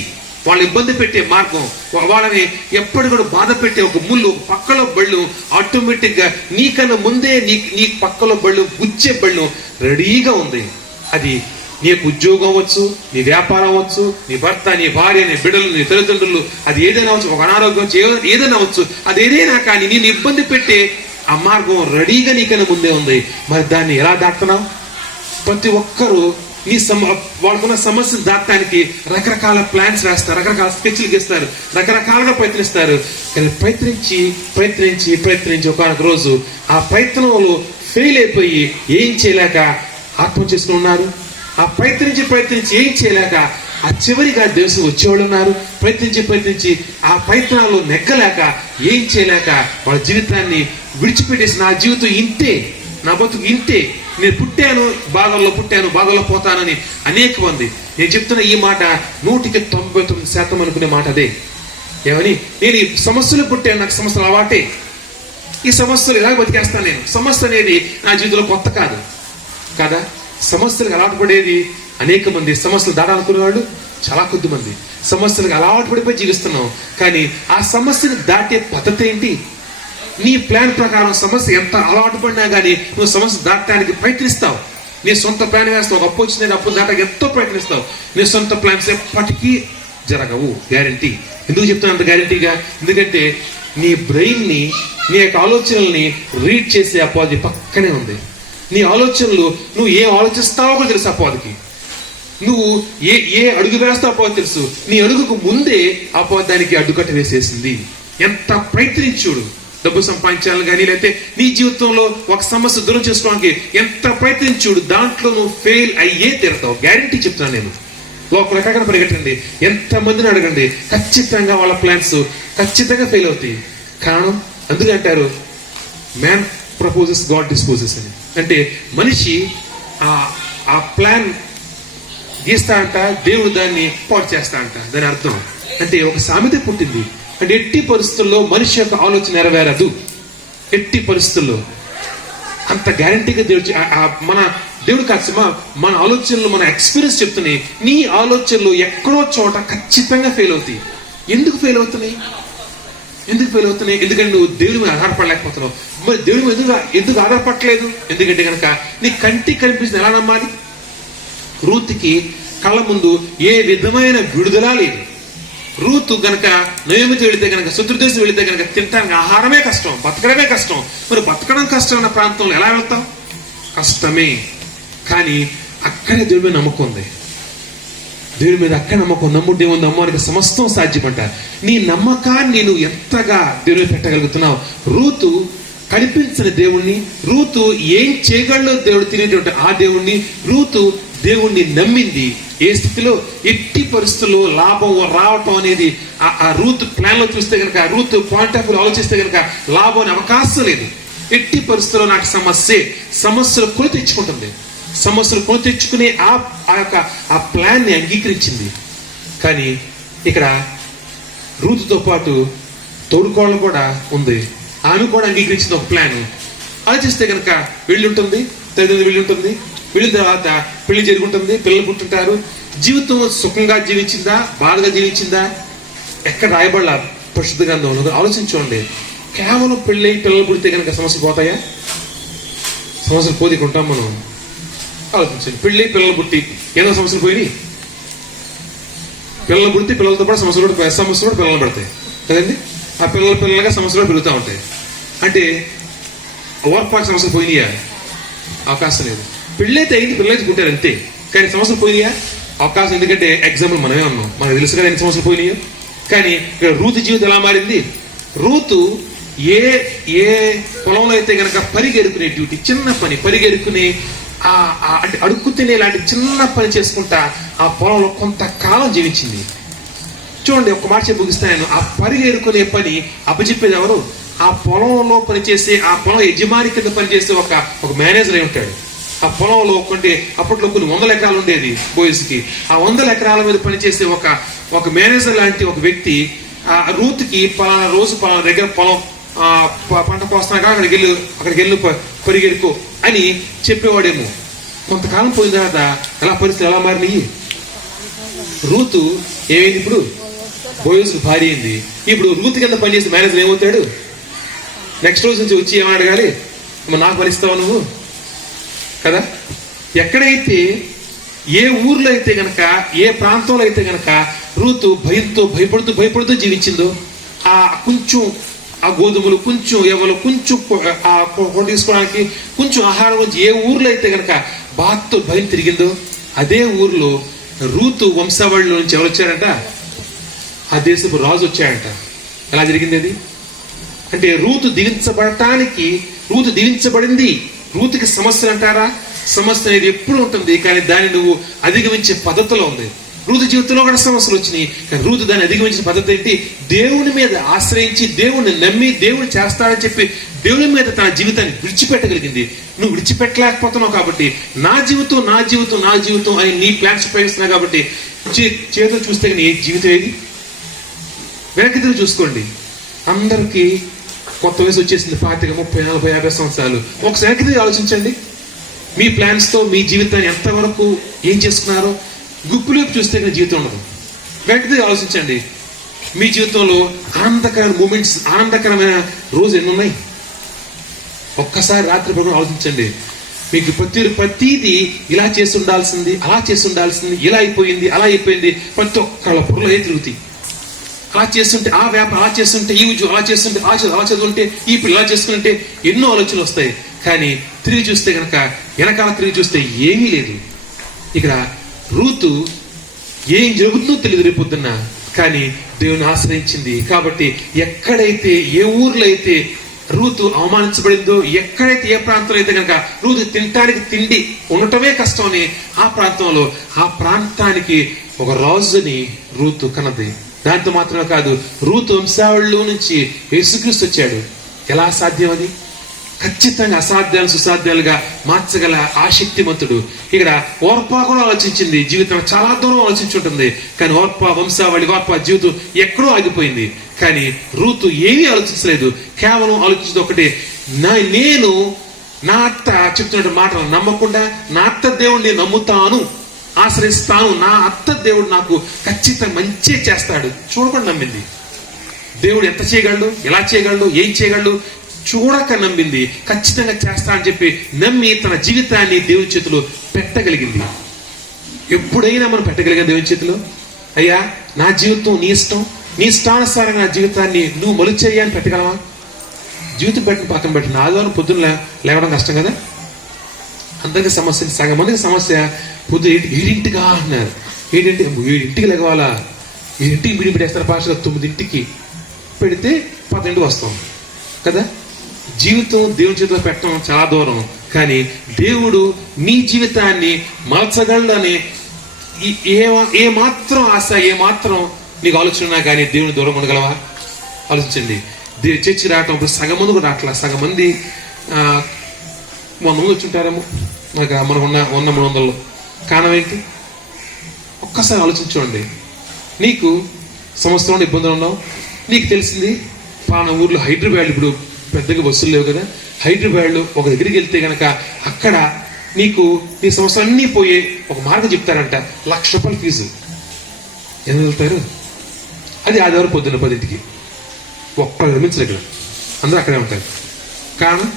వాళ్ళు ఇబ్బంది పెట్టే మార్గం, వాళ్ళని ఎప్పటి కూడా బాధ పెట్టే ఒక ముళ్ళు, ఒక పక్కలో బళ్ళు ఆటోమేటిక్ గా నీకన్నా ముందే నీ పక్కలో బళ్ళు గుచ్చే బళ్ళు రెడీగా ఉంది. అది నీకు ఉద్యోగం అవ్వచ్చు, నీ వ్యాపారం అవ్వచ్చు, నీ భర్త, నీ భార్య, నీ బిడ్డలు, నీ తల్లిదండ్రులు, అది ఏదైనా అవచ్చు, ఒక అనారోగ్యం ఏదైనా అవ్వచ్చు. అది ఏదైనా కానీ నేను ఇబ్బంది పెట్టే ఆ మార్గం రెడీగా నీకన్నా ముందే ఉంది. మరి దాన్ని ఎలా దాటుతున్నావు? ప్రతి ఒక్కరూ వాళ్ళకున్న సమస్యను దాటడానికి రకరకాల ప్లాన్స్ వేస్తారు, రకరకాల స్కెచ్లు గీస్తారు, రకరకాలుగా ప్రయత్నిస్తారు. కానీ ప్రయత్నించి ఒకనొక రోజు ఆ ప్రయత్నంలో ఫెయిల్ అయిపోయి ఏం చేయలేక ఆత్మహత్య చేసుకుని ఉన్నారు. ఆ ప్రయత్నించి ఏం చేయలేక ఆ చివరిగా దేశం వచ్చేవాళ్ళు ఉన్నారు. ప్రయత్నించి ఆ ప్రయత్నాల్లో నెగ్గలేక ఏం చేయలేక వాళ్ళ జీవితాన్ని విడిచిపెట్టేసి, నా జీవితం ఇంతే, నా బతుకు ఇంతే, నేను పుట్టాను బాధల్లో పోతానని అనేక మంది. నేను చెప్తున్న ఈ మాట 99% అనుకునే మాట అదే. ఏమని? నేను ఈ సమస్యలు పుట్టాను, నాకు సమస్యలు అలవాటే, ఈ సమస్యలు ఎలా బతికేస్తాను నేను. సమస్య అనేది నా జీవితంలో కొత్త కాదు కదా. సమస్యలకు అలవాటు పడేది అనేక మంది, సమస్యలు దాటాలనుకునే వాళ్ళు చాలా కొద్ది మంది. సమస్యలకు అలవాటు పడిపోయి జీవిస్తున్నాం. కానీ ఆ సమస్యను దాటే పద్ధతి ఏంటి? నీ ప్లాన్ ప్రకారం సమస్య ఎంత అలవాటు పడినా కానీ నువ్వు సమస్య దాటడానికి ప్రయత్నిస్తావు. నీ సొంత ప్లాన్ వేస్తావు, ఒక అప్పు వచ్చిందని అప్పు దాటానికి ఎంతో ప్రయత్నిస్తావు. నీ సొంత ప్లాన్స్ ఎప్పటికీ జరగవు, గ్యారంటీ. ఎందుకు చెప్తున్నా అంత గ్యారంటీగా? ఎందుకంటే నీ బ్రెయిన్ని, నీ యొక్క ఆలోచనల్ని రీడ్ చేసే అపవాది పక్కనే ఉంది. నీ ఆలోచనలు, నువ్వు ఏం ఆలోచిస్తావో కూడా తెలుసు అపవాదికి. నువ్వు ఏ అడుగు వేస్తావో అపవాది తెలుసు. నీ అడుగుకు ముందే అపవాది దానికి అడ్డుకట్ట వేసేసింది. ఎంత ప్రయత్నించుడు, డబ్బు సంపాదించాలని కానీ, లేకపోతే నీ జీవితంలో ఒక సమస్య దూరం చేసుకోవడానికి ఎంత ప్రయత్నించుడు, దాంట్లో నువ్వు ఫెయిల్ అయ్యే తీరుతావు. గ్యారంటీ చెప్తున్నాను నేను. లోపల ఎక్కడ పరిగెట్టండి, ఎంతమందిని అడగండి, ఖచ్చితంగా వాళ్ళ ప్లాన్స్ ఖచ్చితంగా ఫెయిల్ అవుతాయి. కారణం అందుకే అంటారు మ్యాన్ ప్రపోజెస్, గాడ్ డిస్పోజెస్ అని. అంటే మనిషి ఆ ప్లాన్ గీస్తా అంట, దేవుడు దాన్ని పాడు చేస్తా అంట. దాని అర్థం అంటే ఒక సామెత పుట్టింది అంటే ఎట్టి పరిస్థితుల్లో మనిషి యొక్క ఆలోచన నెరవేరదు. ఎట్టి పరిస్థితుల్లో అంత గ్యారంటీగా దేవుడు కాదు, మన ఆలోచనలు, మన ఎక్స్పీరియన్స్ చెప్తున్నాయి. నీ ఆలోచనలు ఎక్కడో చోట ఖచ్చితంగా ఫెయిల్ అవుతాయి. ఎందుకు ఫెయిల్ అవుతున్నాయి? ఎందుకంటే నువ్వు దేవుడి మీద ఆధారపడలేకపోతున్నావు. మరి దేవుడి మీద ఎందుకు ఆధారపడలేదు? ఎందుకంటే కనుక నీ కంటికి కనిపిస్తుంది ఎలా నమ్మాలి? రూతుకి కళ్ళ ముందు ఏ విధమైన విడుదల లేదు. రూతు గనక నయోమితో వెళితే గనక, శత్రుదేశం వెళితే గనక తినడానికి ఆహారమే కష్టం, బతకడమే కష్టం. మరి బతకడం కష్టం ఉన్న ప్రాంతంలో ఎలా వెళ్తాం? కష్టమే. కానీ అక్కడే దేవుడి మీద నమ్మకం ఉంది. దేవుడి మీద అక్కడ నమ్మకం, నమ్ముడు దేవుని నమ్మడానికి సమస్తం సాధ్యమంట. నీ నమ్మకాన్ని నువ్వు ఎంతగా దేవుడి పెట్టగలుగుతున్నావు? రూతు కనిపించిన దేవుణ్ణి, రూతు ఏం చేయగలడో దేవుడు తినేటువంటి ఆ దేవుణ్ణి, రూతు దేవుణ్ణి నమ్మింది. ఏ స్థితిలో? ఎట్టి పరిస్థితుల్లో లాభం రావటం అనేది ఆ రూత్ ప్లాన్ లో చూస్తే కనుక, రూత్ పాయింట్ ఆఫ్ వ్యూ ఆలోచిస్తే కనుక లాభం అనే అవకాశం లేదు. ఎట్టి పరిస్థితుల్లో నాకు సమస్యలు కొని తెచ్చుకుంటుంది. సమస్యలు కొని తెచ్చుకునే ఆ ప్లాన్ ని అంగీకరించింది. కానీ ఇక్కడ రూతుతో పాటు తోడుకోళ్ళు కూడా ఉంది. ఆమె కూడా అంగీకరించింది ఒక ప్లాన్. ఆలోచిస్తే కనుక వెళ్ళి ఉంటుంది, తల్లిదండ్రులు వెళ్ళి ఉంటుంది, వెళ్ళిన తర్వాత పెళ్లి జరుగుంటుంది, పిల్లలు పుట్టుంటారు. జీవితం సుఖంగా జీవించిందా, బాధగా జీవించిందా? ఎక్కడ రాయబడాల పరిశుద్ధ గ్రంథంలో? ఆలోచించుకోండి. కేవలం పెళ్ళి పిల్లలు పుడితే కనుక సమస్యలు పోతాయా? సమస్యలు పోదీకుంటాం మనం. ఆలోచించండి. పెళ్ళి పిల్లలు పుట్టి ఏదో సమస్యలు పోయినాయి. పిల్లలు పుడితే పిల్లలతో పాటు సమస్యలు కూడా పిల్లలు పడతాయి కదండి. ఆ పిల్లలుగా సమస్యలు కూడా పెరుగుతూ ఉంటాయి. అంటే ఓవర్పాటు సమస్యలు పోయినాయా? అవకాశం లేదు. పెళ్ళైతే అయింది, పిల్లలైతే పుట్టారు అంతే. కానీ సమస్యలు పోయినాయా? అవకాశం. ఎందుకంటే ఎగ్జాంపుల్ మనమే ఉన్నాం, మనకు తెలుసు కదా ఎన్ని సమస్యలు పోయినాయో. కానీ ఇక్కడ రూతు జీవితం ఎలా మారింది? రూతు ఏ పొలంలో అయితే కనుక పరిగెరుకునే డ్యూటీ, చిన్న పని, పరిగెరుకునే అంటే అడుక్కు తినే లాంటి చిన్న పని చేసుకుంటా ఆ పొలంలో కొంతకాలం జీవించింది. చూడండి, ఒక మాట చెప్పి ముగిస్తాను. ఆ పరిగెరుకునే పని అప్పచెప్పేది ఎవరు? ఆ పొలంలో పనిచేసే, ఆ పొలం యజమాని కింద పనిచేసే ఒక మేనేజర్ అయి ఉంటాడు. ఆ ఆ పొలంలో అప్పట్లో కొన్ని 100 ఎకరాలు ఉండేది బోయస్కి. ఆ 100 ఎకరాల మీద పనిచేసే ఒక మేనేజర్ లాంటి ఒక వ్యక్తి ఆ రూత్కి పలానా రోజు పలానా దగ్గర పొలం పంట కోస్తున్నాగా అక్కడికి వెళ్ళు పరిగెడుకో అని చెప్పేవాడేమో. కొంతకాలం పోయిన తర్వాత పరిస్థితులు ఎలా మారినాయి? రూతు ఏమైంది? ఇప్పుడు బోయస్కు భార్య అయింది. ఇప్పుడు రూతు కింద పనిచేసే మేనేజర్ ఏమవుతాడు? నెక్స్ట్ రోజు నుంచి వచ్చి ఏమని అడగాలి? నాకు పనిస్తావు నువ్వు కదా. ఎక్కడైతే ఏ ఊర్లో అయితే గనక, ఏ ప్రాంతంలో అయితే గనక రూతు భయంతో భయపడుతూ జీవించిందో, కొంచెం ఆ గోధుమలు, కొంచెం ఎవరు, కొంచెం తీసుకోవడానికి కొంచెం ఆహారం గురించి ఏ ఊర్లో అయితే గనక బాధతో భయం తిరిగిందో, అదే ఊర్లో రూతు వంశావళిలో నుంచి ఎవరు వచ్చారంట? ఆ దేశపు రాజు వచ్చాయంట. ఎలా జరిగింది అది? అంటే రూతు దీవించబడింది. రూతుకి సమస్యలు అంటారా? సమస్య అనేది ఎప్పుడు ఉంటుంది, కానీ దాన్ని నువ్వు అధిగమించే పద్ధతిలో ఉంది. రూతు జీవితంలో కూడా సమస్యలు వచ్చినాయి, కానీ రూతు దాన్ని అధిగమించిన పద్ధతి ఏంటి? దేవుని మీద ఆశ్రయించి, దేవుని నమ్మి, దేవుడు చేస్తాడని చెప్పి దేవుని మీద తన జీవితాన్ని విడిచిపెట్టగలిగింది. నువ్వు విడిచిపెట్టలేకపోతున్నావు కాబట్టి నా జీవితం అని నీ ప్లాన్స్ ఉపయోగిస్తున్నావు కాబట్టి చేతులు చూస్తే నీ జీవితం ఏది? వెనక్కి తిరిగి చూసుకోండి. అందరికీ కొత్త వయసు వచ్చేసింది, 40, 30, 40, 50 సంవత్సరాలు. ఒకసారి వెనక్కి తిరిగి ఆలోచించండి. మీ ప్లాన్స్తో మీ జీవితాన్ని ఎంతవరకు ఏం చేసుకున్నారో గుప్పులోకి చూస్తే జీవితం ఉండదు. వెనక్కి తిరిగి ఆలోచించండి. మీ జీవితంలో ఆనందకరమైన మూమెంట్స్, ఆనందకరమైన రోజు ఎన్ని ఉన్నాయి? ఒక్కసారి రాత్రి పడుకుని ఆలోచించండి. మీకు ప్రతిదీ ఇలా చేసి ఉండాల్సింది, అలా చేసి ఉండాల్సింది, ఇలా అయిపోయింది, అలా అయిపోయింది, ప్రతి ఒక్కళ్ళ పొరలో తిరుగుతాయి. అలా చేస్తుంటే ఆ వ్యాపారం, అలా చేస్తుంటే ఈ ఉద్యోగం, అలా చేస్తుంటే అలా చదువుంటే ఈ పిల్లలు, ఇలా చేసుకుంటే ఎన్నో ఆలోచనలు వస్తాయి. కానీ తిరిగి చూస్తే కనుక, వెనకాల తిరిగి చూస్తే ఏమీ లేదు. ఇక్కడ రూతు ఏం జరుగుతుందో తెలియదు రేపొద్దున్న, కానీ దేవుని ఆశ్రయించింది కాబట్టి ఎక్కడైతే, ఏ ఊర్లో అయితే రూతు అవమానించబడిందో, ఎక్కడైతే ఏ ప్రాంతంలో అయితే కనుక రూతు తినటానికి తిండి ఉండటమే కష్టం అని ఆ ప్రాంతంలో, ఆ ప్రాంతానికి ఒక రాజుని రూతు కన్నది. దాంతో మాత్రమే కాదు, రూతు వంశావళిలో నుంచి యేసుక్రీస్తు వచ్చాడు. ఎలా సాధ్యం అది? ఖచ్చితంగా అసాధ్యాలు సుసాధ్యాలుగా మార్చగల ఆ శక్తిమంతుడు. ఇక్కడ ఓర్పా కూడా ఆలోచించింది. జీవితం చాలా దూరం ఆలోచించుంటుంది, కానీ ఓర్పా వంశావళి, ఓర్పా జీవితం ఎక్కడో ఆగిపోయింది. కానీ రూతు ఏమీ ఆలోచించలేదు. కేవలం ఆలోచించదు ఒకటే, నేను నా అత్త చెప్తున్న మాటలు నమ్మకుండా నా అత్త దేవుణ్ణి నమ్ముతాను, ఆశ్రయిస్తాను, నా అత్త దేవుడు నాకు ఖచ్చితంగా మంచి చేస్తాడు చూడకుండా నమ్మింది. దేవుడు ఎంత చేయగలడు, ఎలా చేయగలడు, ఏం చేయగలడు చూడక నమ్మింది. ఖచ్చితంగా చేస్తా అని చెప్పి నమ్మి తన జీవితాన్ని దేవుని చేతిలో పెట్టగలిగింది. ఎప్పుడైనా మనం పెట్టగలిగాం దేవుని చేతిలో? అయ్యా నా జీవితం నీ ఇష్టం, నీ ఇష్టానుసారంగా నా జీవితాన్ని నువ్వు మలుచేయ అని పెట్టగలవా? జీవితం పక్కన పెట్టిన ఆదివారం పొద్దున్న లేవడం కష్టం కదా. అందరికీ సమస్య, సగం మందికి సమస్య పొద్దు 7ంటిగా అన్నారు. 7ంటికి లెగవాలా? 7ంటికి మీడియం పెట్టేస్తారు పాస్టర్, 9ంటికి పెడితే 10ంటికి వస్తాం కదా. జీవితం దేవుని చేతిలో పెట్టడం చాలా దూరం, కానీ దేవుడు నీ జీవితాన్ని మలచగలని ఏ మాత్రం ఆశ, ఏ మాత్రం నీకు ఆలోచన ఉన్నా కానీ దేవుని దూరం ఉండగలవా? ఆలోచించండి. చర్చి రావటం ఇప్పుడు సగం మంది కూడా రావట్లా. సగం మంది 100 మంది వచ్చుంటారేమో మనకు ఉన్న 300లో. కారణం ఏంటి? ఒక్కసారి ఆలోచించండి. నీకు సంవత్సరంలో ఇబ్బందులు ఉన్నావు, నీకు తెలిసింది పాన ఊర్లో హైదరాబాద్, ఇప్పుడు పెద్దగా బస్సులు లేవు కదా, హైదరాబాద్లో ఒక దగ్గరికి వెళ్తే కనుక అక్కడ నీకు నీ సంవత్సరం అన్నీ పోయే ఒక మార్గం చెప్తారంట. 1,00,000 రూపాయలు ఫీజు. ఎంత వెళ్తారు? అది ఆదివారం పొద్దున్న 10ంటికి. ఒక్కరు నిర్మించలేదు ఇక్కడ, అందరూ అక్కడే ఉంటారు. కారణం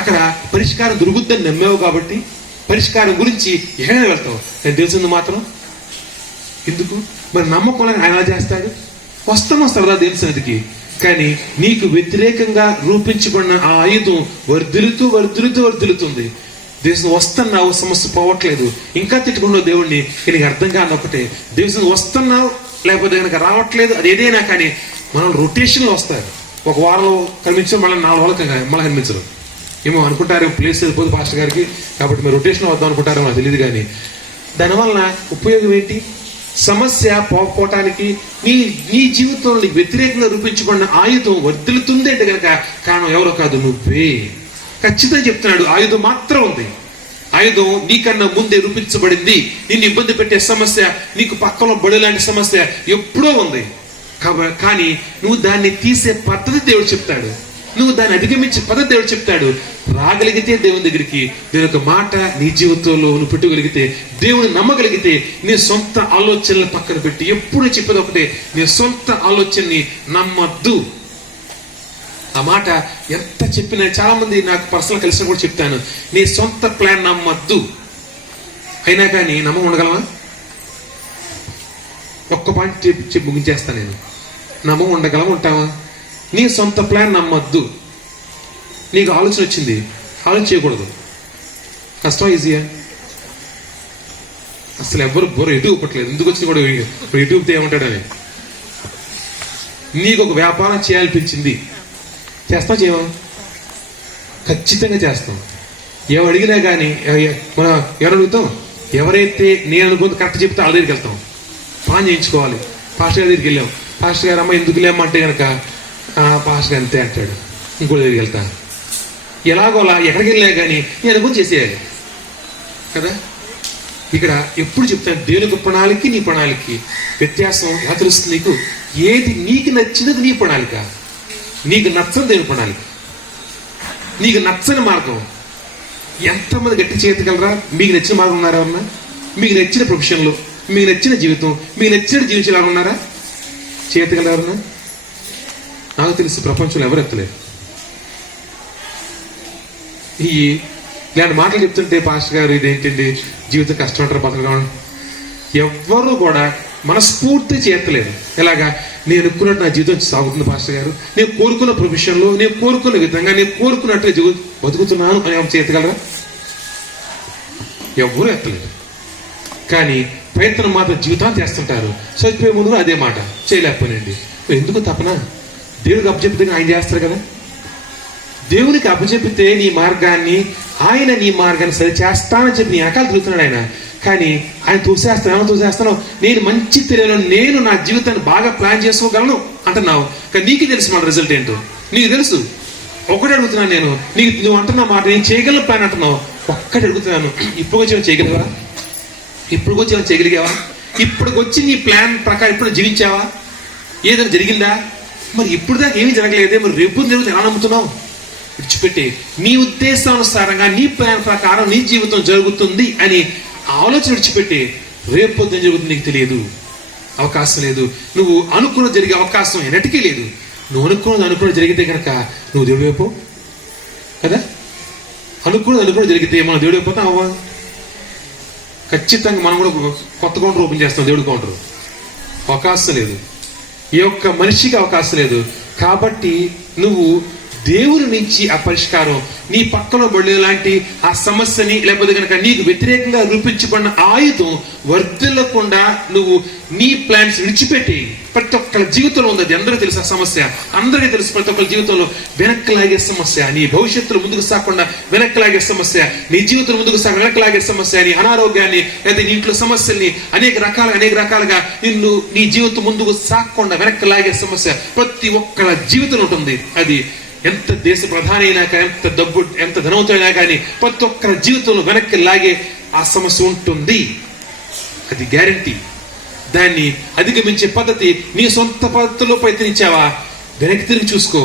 అక్కడ పరిష్కారం దొరుకుద్దని నమ్మావు కాబట్టి పరిష్కారం గురించి ఎక్కడైనా వెళ్తావు. నేను తెలిసింది మాత్రం ఎందుకు? మరి నమ్మకంలో ఆయన చేస్తాడు. వస్తాను సరదా దేవుని సన్నిధికి, కానీ నీకు వ్యతిరేకంగా రూపించబడిన ఆ ఆయుధం వర్ధిల్లుతుంది. దేశం వస్తున్నావు, సమస్య పోవట్లేదు, ఇంకా తిట్టుకున్నావు దేవుణ్ణి. నీకు అర్థం కాని ఒకటే, దేశం వస్తున్నావు లేకపోతే కనుక రావట్లేదు, అది ఏదైనా కానీ మనం రొటేషన్లో వస్తారు. ఒక వారంలో కనిపించడం, మళ్ళీ 4 వారాలు మళ్ళీ కనిపించరు. ఏమో అనుకుంటారు, ప్లేస్ వెళ్ళిపోదు పాస్టర్ గారికి కాబట్టి మీరు రొటేషన్ వద్దాం అనుకుంటారో నాకు తెలియదు. కానీ దానివల్ల ఉపయోగం ఏంటి? సమస్య పోకపోవటానికి నీ జీవితంలో నీకు వ్యతిరేకంగా రూపించబడిన ఆయుధం వర్ధిల్లుతుంది అంటే కనుక కారణం ఎవరో కాదు, నువ్వే. ఖచ్చితంగా చెప్తున్నాడు, ఆయుధం మాత్రం ఉంది. ఆయుధం నీకన్నా ముందే రూపించబడింది. నిన్ను ఇబ్బంది పెట్టే సమస్య, నీకు పక్కలో బడి లాంటి సమస్య ఎప్పుడో ఉంది. కానీ నువ్వు దాన్ని తీసే పద్ధతి దేవుడు చెప్తాడు, నువ్వు దాన్ని అధిగమించే పద్ధతి దేవుడు చెప్తాడు. రాగలిగితే దేవుని దగ్గరికి, దేవుని యొక్క మాట నీ జీవితంలో నువ్వు పెట్టుకోగలిగితే, దేవుని నమ్మగలిగితే, నీ సొంత ఆలోచనలు పక్కన పెట్టి, ఎప్పుడు చెప్పేది ఒకటే, నీ సొంత ఆలోచనని నమ్మద్దు. ఆ మాట ఎంత చెప్పినా, చాలా మంది నాకు పర్సనల్ కలిసి కూడా చెప్తాను, నీ సొంత ప్లాన్ నమ్మద్దు. అయినా కానీ నమ్మ ఉండగలమా? ఒక్క పాయింట్ చెప్పి ముగించేస్తాను నేను. నమ్మ ఉండగలమా? ఉంటావా? నీ సొంత ప్లాన్ నమ్మద్దు. నీకు ఆలోచన వచ్చింది, ఆలోచన చేయకూడదు. కష్టం ఈజీయా? అసలు ఎవరు బొర ఎటు ఇవ్వట్లేదు. ఎందుకు వచ్చి కూడా ఎటు ఇవ్వతే ఏమంటాడని. నీకు ఒక వ్యాపారం చేయాలనిపించింది, చేస్తాం చేయమా? ఖచ్చితంగా చేస్తాం. ఎవరు అడిగినా కానీ మనం ఎవరు అడుగుతాం? ఎవరైతే నేను అనుకుంటే కరెక్ట్ చెప్తే వాళ్ళ దగ్గరికి వెళ్తాం. ప్లాన్ చేయించుకోవాలి. పాస్టర్ గారి దగ్గరికి వెళ్ళాం, పాస్టర్ గారు అమ్మ ఎందుకు లేమంటే కనుక పాస్టర్ గారు అంతే అంటాడు, ఇంకో దగ్గరికి వెళ్తా. ఎలాగోలా ఎక్కడికి వెళ్ళినా కానీ నేను అనుకుని చేసేయాలి కదా. ఇక్కడ ఎప్పుడు చెప్తాను, దేవుని ప్రణాళిక నీ ప్రణాళిక వ్యత్యాసం ఎలా తెలుస్తుంది నీకు? ఏది నీకు నచ్చినది నీ ప్రణాళిక, నీకు నచ్చని దేవుని ప్రణాళిక, నీకు నచ్చని మార్గం. ఎంతమంది గట్టి చేయగలరా? మీకు నచ్చిన మార్గం ఉన్నారా? ఎవరన్నా మీకు నచ్చిన ప్రొఫెషన్లో, మీకు నచ్చిన జీవితం, మీకు నచ్చిన జీవించాలని ఉన్నారా? చేయగలరా ఎవరన్నా? నాకు తెలిసి ప్రపంచంలో ఎవరు ఎత్తలేరు. ఇలాంటి మాటలు చెప్తుంటే పాస్టర్ గారు ఇదేంటండి జీవితం కష్టం అంటారు, బతకడం, ఎవ్వరూ కూడా మనస్ఫూర్తి చేయట్లేదు. ఎలాగా నేను అనుకున్నట్టు నా జీవితం సాగుతుంది పాస్టర్ గారు, నేను కోరుకున్న ప్రొఫెషన్లో, నేను కోరుకున్న విధంగా, నేను కోరుకున్నట్టుగా బతుకుతున్నాను అని ఏమైనా చేయగలరా? ఎవ్వరూ ఎత్తలేదు. కానీ ప్రయత్నం మాత్రం జీవితాన్ని చేస్తుంటారు. చచ్చిపోయే ముందు అదే మాట చేయలేకపోయినండి. ఎందుకు తపన? దేవుడికి అప్పచెప్పితే ఆయన చేస్తారు కదా. దేవునికి అప్పచెప్పితే నీ మార్గాన్ని, ఆయన నీ మార్గాన్ని సరి చేస్తానని చెప్పి నీ వెనకాల తిరుగుతున్నాడు ఆయన. కానీ ఆయన తోసేస్తాను, నేను మంచి తెలియను, నేను నా జీవితాన్ని బాగా ప్లాన్ చేసుకోగలను అంటున్నావు. కానీ నీకు తెలుసు మన రిజల్ట్ ఏంటో, నీకు తెలుసు. ఒకటి అడుగుతున్నాను నేను, నువ్వు అంటున్న మాట నేను చేయగలను ప్లాన్ అంటున్నావు. ఒక్కటి అడుగుతున్నాను, ఇప్పుడు వచ్చి చేయగలవా? ఇప్పుడు వచ్చి చేయగలిగావా? ఇప్పుడు వచ్చి నీ ప్లాన్ ప్రకారం ఇప్పుడు జీవించావా? ఏదైనా జరిగిందా? మరి ఇప్పుడు దాకా ఏమీ జరగలేదే, మరి రేపు జరుగుతుంది ఎలా నమ్ముతున్నావు? విడిచిపెట్టి నీ ఉద్దేశానుసారంగా, నీ ప్లాన్ ప్రకారం నీ జీవితం జరుగుతుంది అని ఆలోచన విడిచిపెట్టి రేపు పొద్దున జరుగుతుంది నీకు తెలియదు, అవకాశం లేదు. నువ్వు అనుకున్న జరిగే అవకాశం ఎన్నటికీ లేదు. నువ్వు అనుకున్నది జరిగితే కనుక నువ్వు దేవుడు వైపు కదా. అనుకున్నది జరిగితే మనం దేవుడు అయిపోతాం అవ్వ. ఖచ్చితంగా మనం కూడా కొత్త కౌంటర్ ఓపెన్ చేస్తాం. దేవుడి కౌంటర్ అవకాశం లేదు, ఏ ఒక్క మనిషికి అవకాశం లేదు. కాబట్టి నువ్వు దేవుని నుంచి ఆ పరిష్కారం, నీ పక్కన బడి లాంటి ఆ సమస్యని, లేకపోతే కనుక నీకు వ్యతిరేకంగా రూపించబడిన ఆయుధం వర్ధిల్లకుండా నువ్వు నీ ప్లాన్స్ విడిచిపెట్టి, ప్రతి ఒక్కరి జీవితంలో ఉంది అది, అందరికీ తెలుసు ఆ సమస్య, అందరికీ తెలుసు. ప్రతి ఒక్కరి జీవితంలో వెనక్కి లాగే సమస్య, నీ భవిష్యత్తులో ముందుకు సాగకుండా వెనక్కి లాగే సమస్య, నీ జీవితంలో ముందుకు సాగ వెనక్కి లాగే సమస్య, నీ అనారోగ్యాన్ని, లేదా నీ ఇంట్లో సమస్యల్ని అనేక రకాలుగా నిన్ను నీ జీవితం ముందుకు సాగకుండా వెనక్కి లాగే సమస్య ప్రతి ఒక్కరి జీవితంలో ఉంటుంది. అది ఎంత దేశ ప్రధాని అయినా కానీ, ఎంత ధనవంతుడైనా కానీ ప్రతి ఒక్కరి జీవితంలో వెనక్కి లాగే ఆ సమస్య ఉంటుంది. అది గ్యారంటీ. దాన్ని అధిగమించే పద్ధతి నీ సొంత పద్ధతిలో ప్రయత్నించావా? వెనక్కి తిరిగి చూసుకో.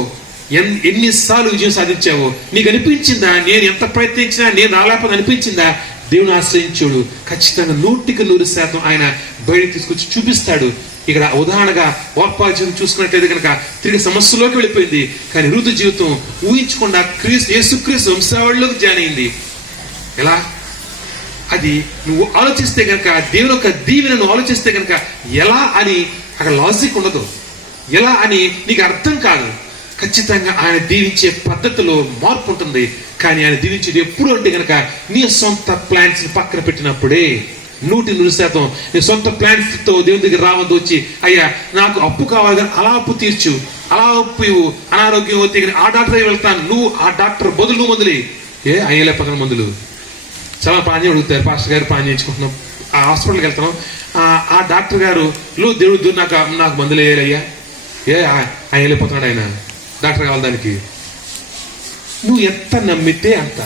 ఎన్నిసార్లు విజయం సాధించావో నీకు అనిపించిందా? నేను ఎంత ప్రయత్నించినా నేను రాలేకపోతే అనిపించిందా? దేవుని ఆశ్రయించుడు, ఖచ్చితంగా 100% ఆయన బయట తీసుకొచ్చి చూపిస్తాడు. ఇక్కడ ఉదాహరణగా ఓర్పా జీవితం చూసుకున్నట్లయితే కనుక తిరిగి సమస్యలోకి వెళ్ళిపోయింది. కానీ ఋతు జీవితం ఊహించకుండా యేసుక్రీస్తు వంశావళిలోకి జాయిన్ అయింది. ఎలా? అది నువ్వు ఆలోచిస్తే కనుక, దేవుని యొక్క దీవెనను ఆలోచిస్తే కనుక ఎలా అని అక్కడ లాజిక్ ఉండదు, ఎలా అని నీకు అర్థం కాదు. ఖచ్చితంగా ఆయన దీవించే పద్ధతిలో మార్పు ఉంటుంది. కానీ ఆయన దీవించేది ఎప్పుడు అంటే కనుక నీ సొంత ప్లాన్స్ పక్కన పెట్టినప్పుడే. 100% నీ సొంత ప్లాన్స్ తో దేవుని దగ్గర రావద్దు. వచ్చి అయ్యా నాకు అప్పు కావాలి, అలా అప్పు తీర్చు, అలా అప్పు ఇవ్వు, అనారోగ్యం వస్తే ఆ డాక్టర్ వెళ్తాను, నువ్వు ఆ డాక్టర్ బదులు నువ్వు మందులు అయ్యేలే పక్కన మందులు చాలా పానీయం అడుగుతారు. పాస్టర్ గారు పానీ చేయించుకుంటున్నాం, ఆ హాస్పిటల్కి వెళ్తున్నాం, ఆ డాక్టర్ గారు దేవుడు నాకు మందులు వేయాలయ్యా, ఆయన వెళ్ళిపోతున్నాడు, ఆయన డాక్టర్ కావాలి దానికి. నువ్వు ఎంత నమ్మితే అంత.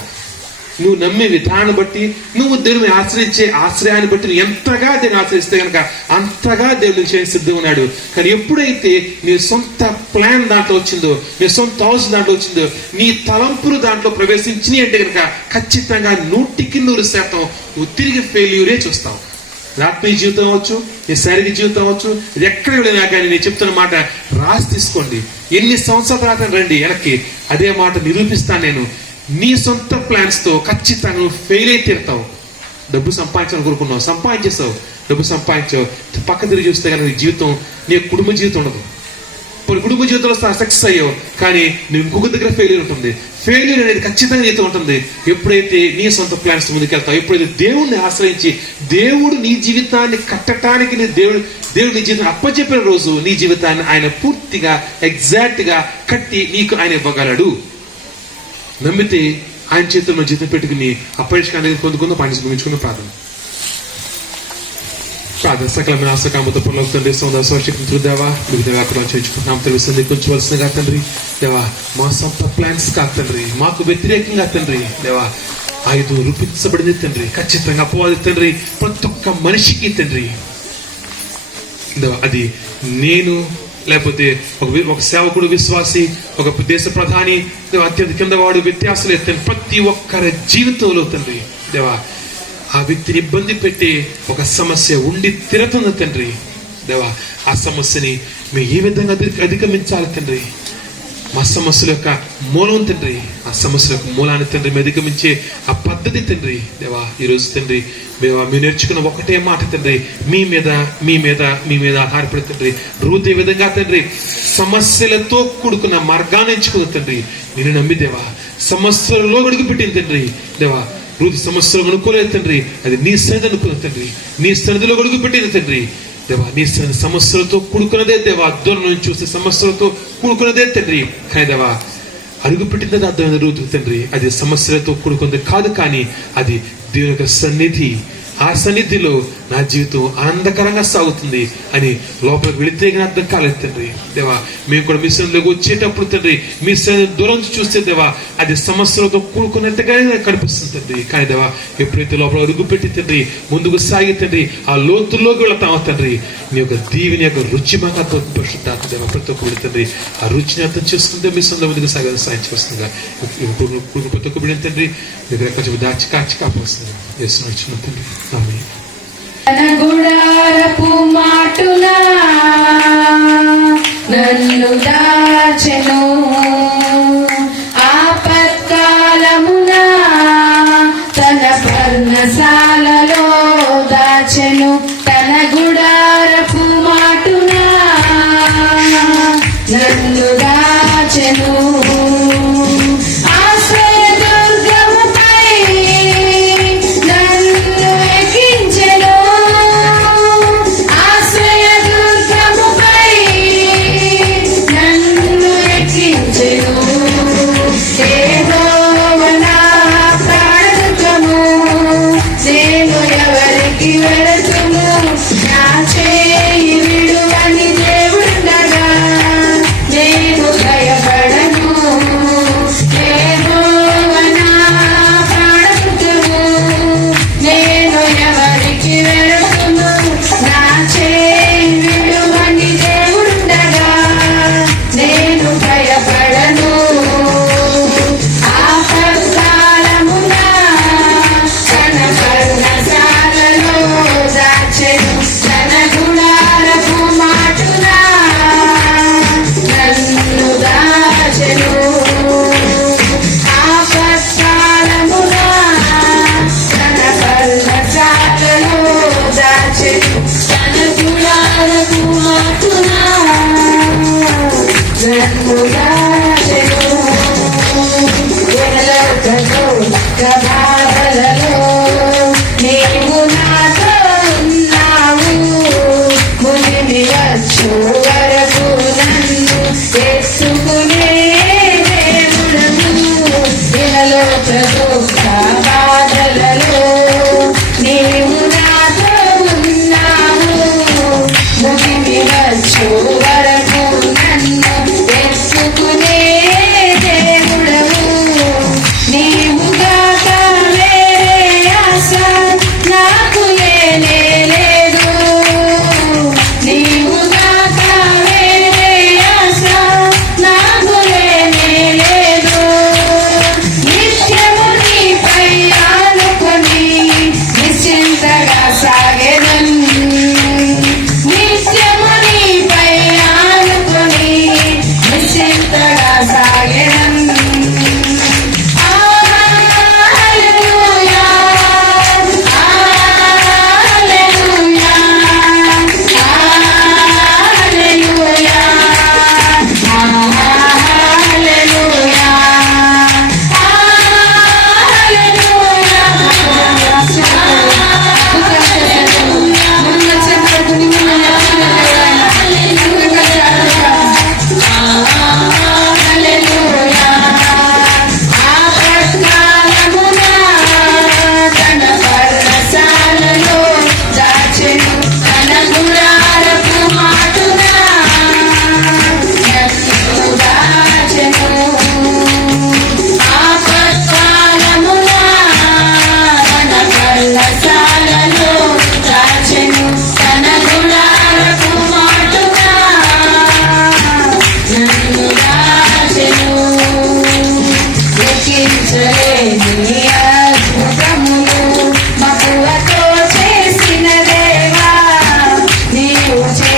నువ్వు నమ్మే విధానం బట్టి, నువ్వు దేవుని ఆశ్రయించే ఆశ్రయాన్ని బట్టి నువ్వు ఎంతగా దేవుని ఆశ్రయిస్తే కనుక అంతగా దేవుడికి చేయడానికి సిద్ధంగా ఉన్నాడు. కానీ ఎప్పుడైతే నీ సొంత ప్లాన్ దాంట్లో వచ్చిందో, నీ సొంత ఆలోచన దాంట్లో వచ్చిందో, నీ తలంపులు దాంట్లో ప్రవేశించినాయి అంటే కనుక ఖచ్చితంగా 100% నువ్వు తిరిగి ఫెయిల్యూరే చూస్తావు. ఆత్మీయ జీవితం అవ్వచ్చు, నీ శారీరక జీవితం అవ్వచ్చు, ఇది ఎక్కడ వెళ్ళినా కానీ నేను చెప్తున్న మాట రాసి తీసుకోండి. ఎన్ని సంవత్సరాల తర్వాత రండి వెనక్కి, అదే మాట నిరూపిస్తాను నేను. నీ సొంత ప్లాన్స్ తో ఖచ్చితంగా నువ్వు ఫెయిల్ అయి తీరుతావు. డబ్బు సంపాదించాలని కోరుకున్నావు, సంపాదించేస్తావు, డబ్బు సంపాదించావు, పక్క తిరిగి చూస్తే కానీ నీ జీవితం, నీ కుటుంబ జీవితం ఉండదు. కుటుంబ జీవితంలో సక్సెస్ అయ్యావు, కానీ నువ్వు ఇంకొక దగ్గర ఫెయిల్యూర్ ఉంటుంది. ఫెయిల్యూర్ అనేది ఖచ్చితంగా నీతో ఉంటుంది ఎప్పుడైతే నీ సొంత ప్లాన్స్ ముందుకెళ్తావు. ఎప్పుడైతే దేవుడిని ఆశ్రయించి దేవుడు నీ జీవితాన్ని కట్టడానికి దేవుడు నీ జీవితాన్ని అప్పచెప్పిన రోజు నీ జీవితాన్ని ఆయన పూర్తిగా ఎగ్జాక్ట్ గా కట్టి నీకు ఆయన ఇవ్వగలడు. నమ్మితే ఆయన చేతుల్లో జీతం పెట్టుకుని అప్పరిష్కారాన్ని పొందుకుందో పని ముగించుకున్న ప్రార్థన. సకలమైన ఆశకామతో పొరలోకి తండ్రి సోదశక్తి దేవా మీకు దేవాకులు చేయించుకుంటున్నాం తెలుస్తుంది కొంచెంవలసిందిగా తండ్రి దేవా. మా సొంత ప్లాన్స్ కాదు తండ్రి, మాకు వ్యతిరేకంగా తండ్రి దేవా 5 రూపించబడింది తండ్రి. ఖచ్చితంగా పోవాలి తండ్రి ప్రతి ఒక్క మనిషికి తండ్రి దేవా. అది నేను లేకపోతే ఒక సేవకుడు, విశ్వాసి, ఒక దేశ ప్రధాని, అత్యంత కింద వాడు వ్యత్యాసం లేదు తండ్రి. ప్రతి ఒక్కరి జీవితంలో తండ్రి దేవా ఆ వ్యక్తిని ఇబ్బంది పెట్టే ఒక సమస్య ఉండి తీరుతుంది తండ్రి దేవా. ఆ సమస్యని మేము ఏ విధంగా అధిగమించాలి తండ్రి? మా సమస్యల యొక్క మూలం తండ్రి, ఆ సమస్యల యొక్క మూలాన్ని తండ్రి మేము అధిగమించే ఆ పద్ధతి తండ్రి దేవా. ఈరోజు తండ్రి మేము నేర్చుకున్న ఒకటే మాట తండ్రి, మీ మీద ఆధారపడి తండ్రి. రూతు ఏ విధంగా తండ్రి సమస్యలతో కూడుకున్న మార్గాన్ని ఎంచుకుంది తండ్రి. నేను నమ్మి దేవా సమస్యలలో అడుగు పెట్టింది తండ్రి దేవా. రూతు సమస్యలు అనుకోలేదు తండ్రి, అది నీ సన్నిధి అనుకున్నది తండ్రి. నీ సన్నిధిలో అడుగు పెట్టింది తండ్రి దేవా. నీ సమస్యలతో కూడుకున్నదే దేవా. దూరం నుంచి చూస్తే సమస్యలతో కూడుకున్నదే తండ్రి. కానీ దేవా అడుగు పెట్టినది అర్థమైన రూతు తండ్రి, అది సమస్యలతో కూడుకున్నది కాదు, కానీ అది దేవుని యొక్క సన్నిధి. ఆ సన్నిధిలో నా జీవితం ఆనందకరంగా సాగుతుంది అని లోపలికి వెళితే కానీ అర్థం కాలేదు తండ్రి దేవా. మేము కూడా మీ సన్నిధిలోకి వచ్చేటప్పుడు తండ్రి మీ సన్నిధి దూరం నుంచి చూస్తే దేవా అది సమస్యలతో కూడుకున్నట్టుగానే కనిపిస్తుంది తండ్రి. కానీ దేవా ఎప్పుడైతే లోపల అడుగు పెట్టి తండ్రి ముందుకు సాగి తండ్రి ఆ లోతుల్లోకి వెళతామో తండ్రి నీ యొక్క దీవిని యొక్క రుచి మాకు అర్థం పరిశుద్ధాత్మ దేవా. ప్రతి ఒక్క తండ్రి ఆ రుచిని అర్థం చేసుకుంటే మీ సొంత ముందుకు సాగే సాయం చేస్తుందిగా ప్రతి ఒక్క బిడ్డ తండ్రి దగ్గర కొంచెం దాచి కాచి కాపాడుతుంది చేస్తున్న తండ్రి. ఆమేన్. తన గుడారపు మాటునా నన్ను దాచెను, ఆపత్కాలమున తన పర్ణశాలలో దాచెను. తన గుడారపు మాటునా నన్ను దాచెను, వరకు నన్ను ఎత్తుకునే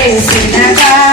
చేసిన కార్యములు